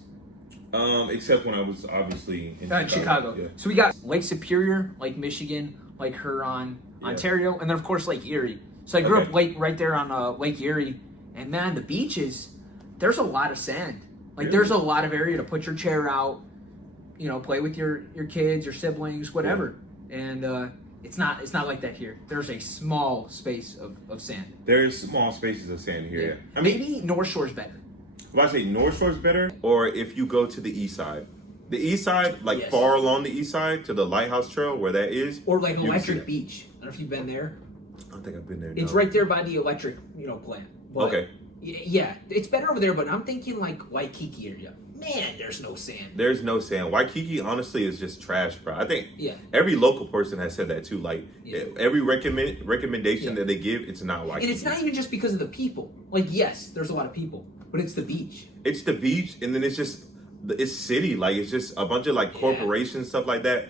Except when I was obviously in Chicago. Yeah. So we got Lake Superior, Lake Michigan, Lake Huron, Ontario, and then of course Lake Erie. So I grew up right there on Lake Erie, and man, the beaches, there's a lot of sand. Like there's a lot of area to put your chair out, you know, play with your kids, your siblings, whatever. Yeah. And it's not like that here. There's a small space of sand. There's small spaces of sand here. Yeah. I mean, maybe North Shore's better. Well, I say North Shore's better, or if you go to the east side. The east side, like far along the east side to the Lighthouse Trail where that is. Or like Electric Beach. I don't know if you've been there. I don't think I've been there. It's right there by the electric, plant. But, okay. Yeah, it's better over there, but I'm thinking like Waikiki area. Man, there's no sand. There's no sand. Waikiki, honestly, is just trash, bro. I think every local person has said that too. Like every recommendation that they give, it's not Waikiki. And it's not even just because of the people. Like, yes, there's a lot of people, but it's the beach. It's the beach, and then it's city. Like it's just a bunch of like corporations, stuff like that.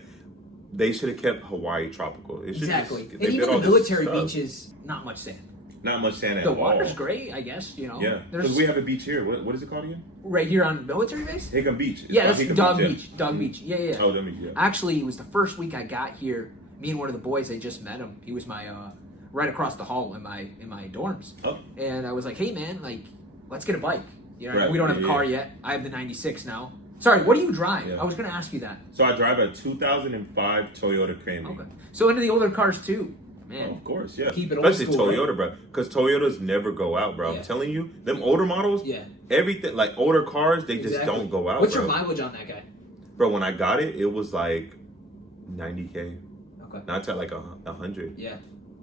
They should have kept Hawaii tropical. Exactly. And even the military beaches, not much sand. Not much sand at all. The water's great, I guess, Yeah, because we have a beach here. What is it called again? Right here on military base? Hickam Beach. That's Dog Beach. Dog Beach. Yeah. Oh, Dog Beach, yeah. Actually, it was the first week I got here. Me and one of the boys, I just met him. He was my, right across the hall in my dorms. Oh. And I was like, hey, man, like, let's get a bike. You know, we don't have a car yet. I have the 96 now. Sorry, what do you drive? Yeah. I was going to ask you that. So I drive a 2005 Toyota Camry. Okay. So into the older cars, too. Man, of course, yeah. Keep it old Especially school, Toyota, bro. Because Toyotas never go out, bro. I'm telling you, them older models, everything, like older cars, they just don't go out, What's your mileage on that guy? Bro, when I got it, it was like 90K. Okay. Not to like 100. Yeah.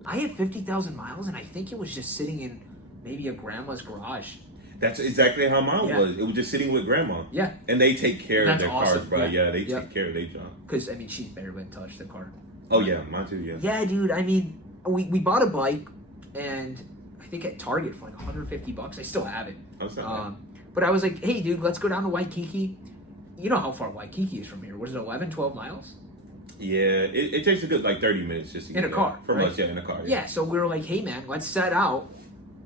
I had 50,000 miles, and I think it was just sitting in maybe a grandma's garage. That's exactly how mine was. It was just sitting with grandma. Yeah. And they take care of their cars, bro. Yeah, they take care of their job. Because, I mean, she's barely been touched the car. Oh, yeah. Mine too, yeah. Yeah, dude. I mean, we bought a bike, and I think at Target for like $150. I still have it. But I was like, hey, dude, let's go down to Waikiki. You know how far Waikiki is from here. Was it 11, 12 miles? Yeah, it takes a good like 30 minutes just to get in a car. From us, in a car. Yeah, so we were like, hey, man, let's set out.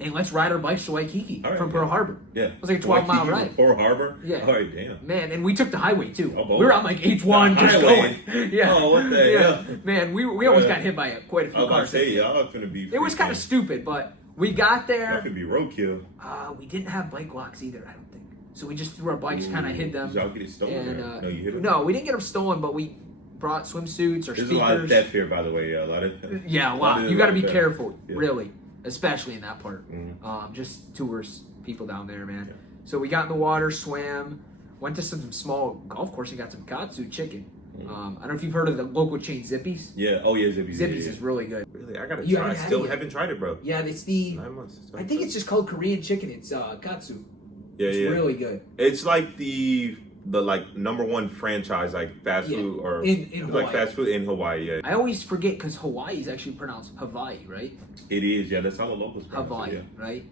And let's ride our bikes to Waikiki from Pearl Harbor. Yeah. It was like a 12-mile ride. Pearl Harbor? Yeah. All right, damn. Man, and we took the highway, too. Oh, we were on like H1 just going. Yeah. Oh, what the hell? Man, we almost got hit by quite a few cars. I was going to say, y'all finna be... It was kind of stupid, but we got there. Y'all finna be roadkill. We didn't have bike locks either, I don't think. So we just threw our bikes, kind of hid them. Did y'all get it stolen? And, no, you hid them? No, we didn't get them stolen, but we brought swimsuits or speakers. There's a lot of theft here, by the way. A lot. Yeah, a lot. You got to be careful, really. Especially in that part. Just tourist people down there, man. Yeah. So we got in the water, swam, went to some small golf course and got some katsu chicken. I don't know if you've heard of the local chain Zippy's. Yeah. Oh, yeah, Zippy's. Zippy's is really good. Really? I got to try. I still haven't tried it, bro. Yeah, it's the... 9 months. I think it's just called Korean chicken. It's katsu. Yeah, it's really good. It's like the the like number one franchise like fast food or in it's Hawaii. like fast food in Hawaii. Yeah, I always forget because Hawaii is actually pronounced Hawaii, right? it is. Yeah, that's how the locals pronounce Hawaii, it. right?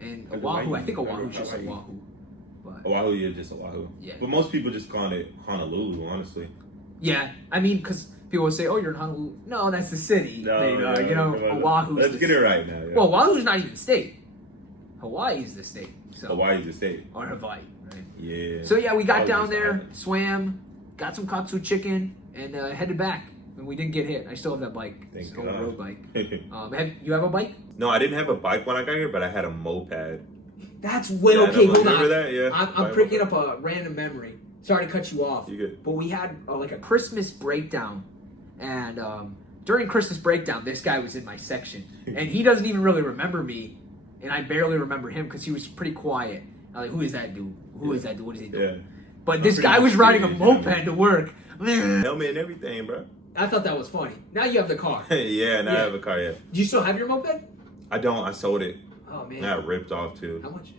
And Like Oahu, Hawaii. I think Oahu's just Hawaii. Oahu. But Yeah, Oahu, yeah, just Oahu. Yeah. But most people just call it Honolulu, honestly. yeah, I mean, because people will say, "Oh, you're in Honolulu." No, that's the city. Come on. Oahu's. Let's get it right now. Yeah. Well, Oahu's not even state. Hawaii is the state. So Hawaii's the state. or Hawaii, right? Yeah. So yeah, we got Hawaii's down the there, island. swam, got some katsu chicken, and headed back. And we didn't get hit. I still have that bike. Thank It's an old God. road bike. You have a bike? No, I didn't have a bike when I got here, but I had a moped. That's way Yeah, okay. no, Hold remember on. that? Yeah. I'm picking up a random memory. Sorry to cut you off. You good. But we had like a Christmas breakdown, and during Christmas breakdown, this guy was in my section, and he doesn't even really remember me, and I barely remember him because he was pretty quiet. I'm like, who is that dude? Who is that dude? What is he doing? Yeah. But this pretty guy was riding a mysterious, moped to work. Helmet and everything, bro. I thought that was funny. Now you have the car. Yeah, and I Yeah. have a car yet. Do you still have your moped? I don't. I sold it. Oh man. And I got ripped off too. How much?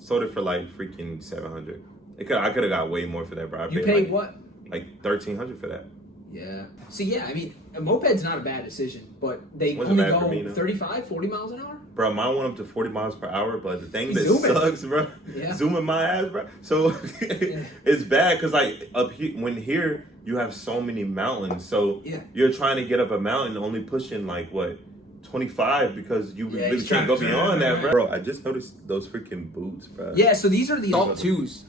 Sold it for like freaking $700. I could have got way more for that, bro. I You paid paid like, what? like $1,300 for that. Yeah. So yeah, I mean, a moped's not a bad decision, but they Wasn't only bad for me, go no. 35, 40 miles an hour. Bro, mine went up to 40 miles per hour, but the thing that Zooming. sucks, bro, Yeah. zooming my ass, bro. So it's bad because like up here, when here you have so many mountains, so Yeah. you're trying to get up a mountain only pushing like what 25 because you Yeah, really he's can't trying go to- beyond that, bro. Bro, I just noticed those freaking boots, bro. Yeah, so these are the Assault 2s.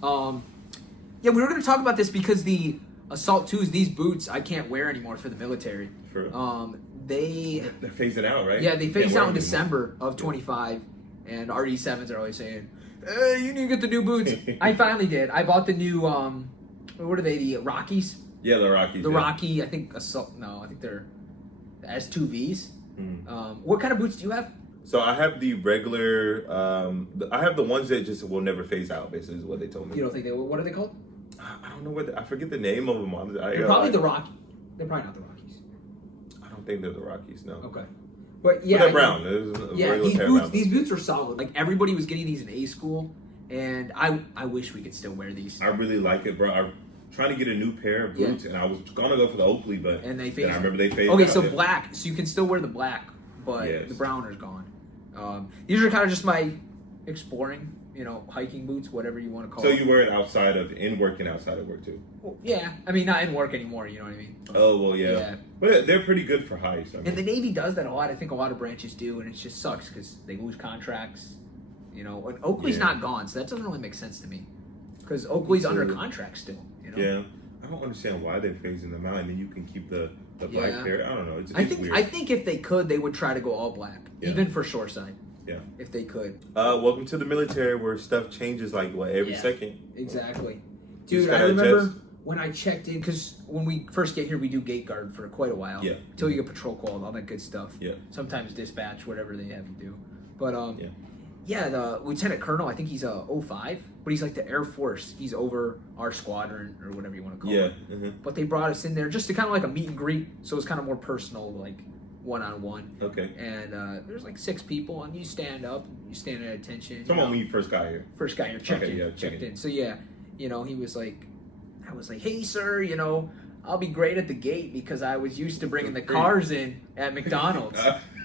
Yeah, we were going to talk about this because the Assault 2s, these boots, I can't wear anymore for the military. For real. They They're phasing out, right? Yeah, they Can't phased wear out in them December of 25, and RD7s are always saying, "Hey, you need to get the new boots." I finally did. I bought the new, what are they, the Rockies? anymore. Yeah, the Rockies. The yeah. Rocky, I think, I think they're the S2Vs. Mm. What kind of boots do you have? So I have the regular. I have the ones that just will never phase out. Basically, is what they told me. You don't think what are they called? I don't know what I forget the name of them. They're probably the Rocky. They're probably not the Rockies. I don't think they're the Rockies. No. Okay. But yeah, But they're brown. There's a Yeah, regular these pair of boots, brown these boots are solid. Like everybody was getting these in A school, and I wish we could still wear these. I really like it, bro. I'm trying to get a new pair of Yeah. boots, and I was gonna go for the Oakley, but And they then I phased. remember they phased Okay, out, so yeah. black, so you can still wear the black, but Yes. the brown is gone. These are kind of just my exploring, hiking boots, whatever you want to call So it. you wear it in work and outside of work too. Well, yeah, I mean not in work anymore. You know what I mean? Oh well, yeah. Yeah. But they're pretty good for hikes. I mean. And the Navy does that a lot. I think a lot of branches do, and it just sucks because they lose contracts. And Oakley's Yeah. not gone, so that doesn't really make sense to me. Because Oakley's under too. contract still. Yeah, I don't understand why they're phasing them out, and then you can keep the black Yeah. pair. I don't know. It's I think weird. I think if they could, they would try to go all black, Yeah. even for shoreside. Yeah. If they could. Welcome to the military, where stuff changes like every Yeah. second. Exactly. Just Dude, I gotta remember adjust. when I checked in, because when we first get here, we do gate guard for quite a while. Yeah. Until you get patrol called, all that good stuff. Yeah. Sometimes dispatch, whatever they have you do. But, Yeah. yeah, the lieutenant colonel, I think he's a 05, but he's like the Air Force. He's over our squadron or whatever you want to call Yeah. it. Mm-hmm. But they brought us in there just to kind of like a meet and greet, so it's kind of more personal, like one-on-one. Okay. And there's like 6 people, and you stand up, you stand at attention. Someone when you first got here. First guy, you're checked Okay, in. yeah, checked check in. So yeah, he was like, I was like, hey sir, I'll be great at the gate because I was used to bringing the cars in at McDonald's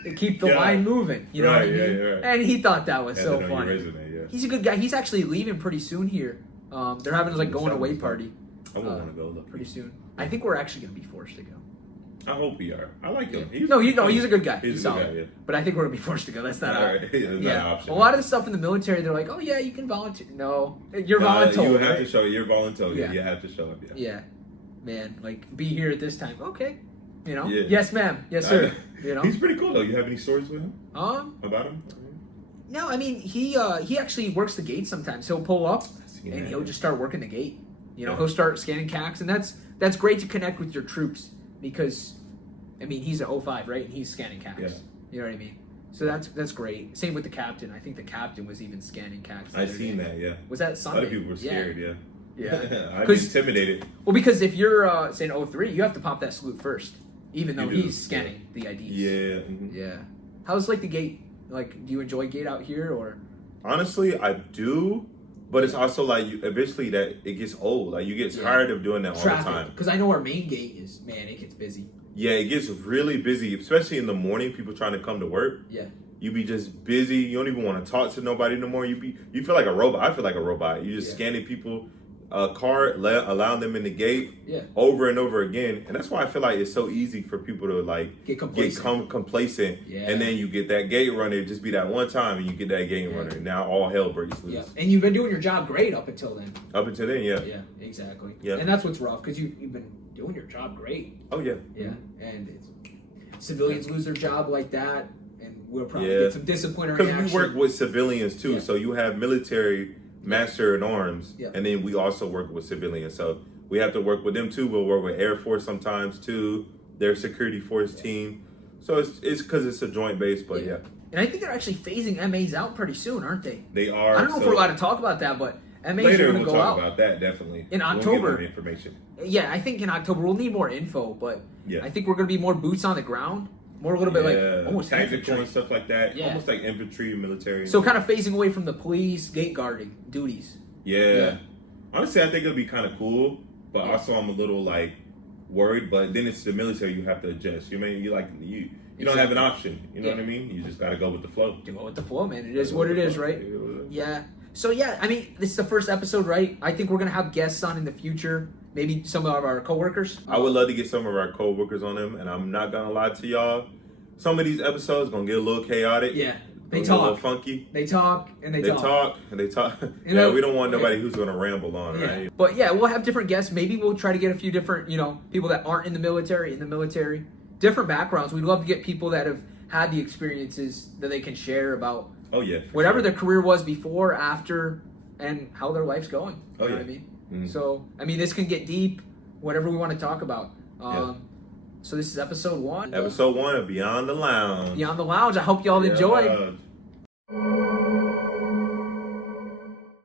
to keep the Yeah. line moving. You know what I Right, mean? yeah, yeah, right. And he thought that was Had so that on your funny. resume, yeah. He's a good guy. He's actually leaving pretty soon here. They're having like going away party I wouldn't want to go though. pretty soon. I think we're actually gonna be forced to go. I hope we are. I like him. No, he's a good guy. He's a solid. good guy, yeah. But I think we're gonna be forced to go. That's not All our. right. Yeah, that's not an option. A lot of the stuff in the military, they're like, oh yeah, you can volunteer. No, you're You volunteer. have to show. You're volunteer. Yeah. You have to show up. Yeah. Yeah, man, like be here at this time. Okay, Yeah. Yes, ma'am. Yes, sir. He's pretty cool though. You have any stories with him about him? No, I mean he actually works the gate sometimes. He'll pull up seen and that. he'll just start working the gate. Yeah. He'll start scanning CACs, and that's great to connect with your troops because, I mean, he's an 05, right? And he's scanning CACs. Yeah. You know what I mean? So that's great. Same with the captain. I think the captain was even scanning CACs. the I other seen day. that. Yeah. Was that A Sunday? lot of people were scared. Yeah. Yeah. I'd be 'Cause- intimidated. Well, because if you're saying 03, you have to pop that salute first, even though You do, he's scanning the IDs. Yeah. Mhm. Yeah. How's like the gate? Like, do you enjoy gate out here or? Honestly, I do, But it's also like eventually that it gets old. Like you get tired of doing that all the time. Because I know our main gate is, man, it gets busy. Yeah, it gets really busy, especially in the morning. People trying to come to work. Yeah. You be just busy. You don't even want to talk to nobody no more. You feel like a robot. I feel like a robot. You just scanning people, allowing them in the gate over and over again. And that's why I feel like it's so easy for people to like get complacent. Yeah. And then you get that gate runner. Just be that one time, and you get that gate runner. And now all hell breaks loose. Yeah. And you've been doing your job great up until then. Up until then, yeah. Yeah, exactly. Yeah. And that's what's rough because you've been doing your job great. Oh yeah. Yeah. And civilians lose their job like that. We'll probably get some disciplinary action. Because we work with civilians too, so you have military master at arms, and then we also work with civilians. So we have to work with them too. We'll work with Air Force sometimes too, their security force team. So it's because it's a joint base, but yeah. And I think they're actually phasing MAs out pretty soon, aren't they? They are. I don't know if we're allowed to talk about that, but MAs later are going to go out. Later we'll talk about that, definitely. In October. We'll get more information. Yeah, I think in October we'll need more info, but I think we're going to be more boots on the ground. More a little bit like almost tactical infantry and stuff like that. Yeah. Almost like infantry, military. So kind of phasing away from the police gate guarding duties. Yeah. Honestly, I think it'll be kind of cool, but also I'm a little like worried. But then it's the military; you have to adjust. You mean you don't have an option. You know what I mean? You just got to go with the flow. You go with the flow, man. It is what it is, right? Yeah. So I mean, this is the first episode, right? I think we're gonna have guests on in the future. Maybe some of our coworkers. I would love to get some of our coworkers on them, and I'm not gonna lie to y'all. Some of these episodes gonna get a little chaotic. Yeah, they talk. A little funky. They talk and they talk. We don't want nobody who's gonna ramble on, right? But we'll have different guests. Maybe we'll try to get a few different, people that aren't in the military, different backgrounds. We'd love to get people that have had the experiences that they can share about. Oh yeah. Whatever their career was before, after, and how their life's going. You know what I mean? Mm-hmm. So, I mean, this can get deep, whatever we want to talk about. So this is episode 1. Episode 1 of Beyond the Lounge. Beyond the Lounge. I hope y'all enjoyed.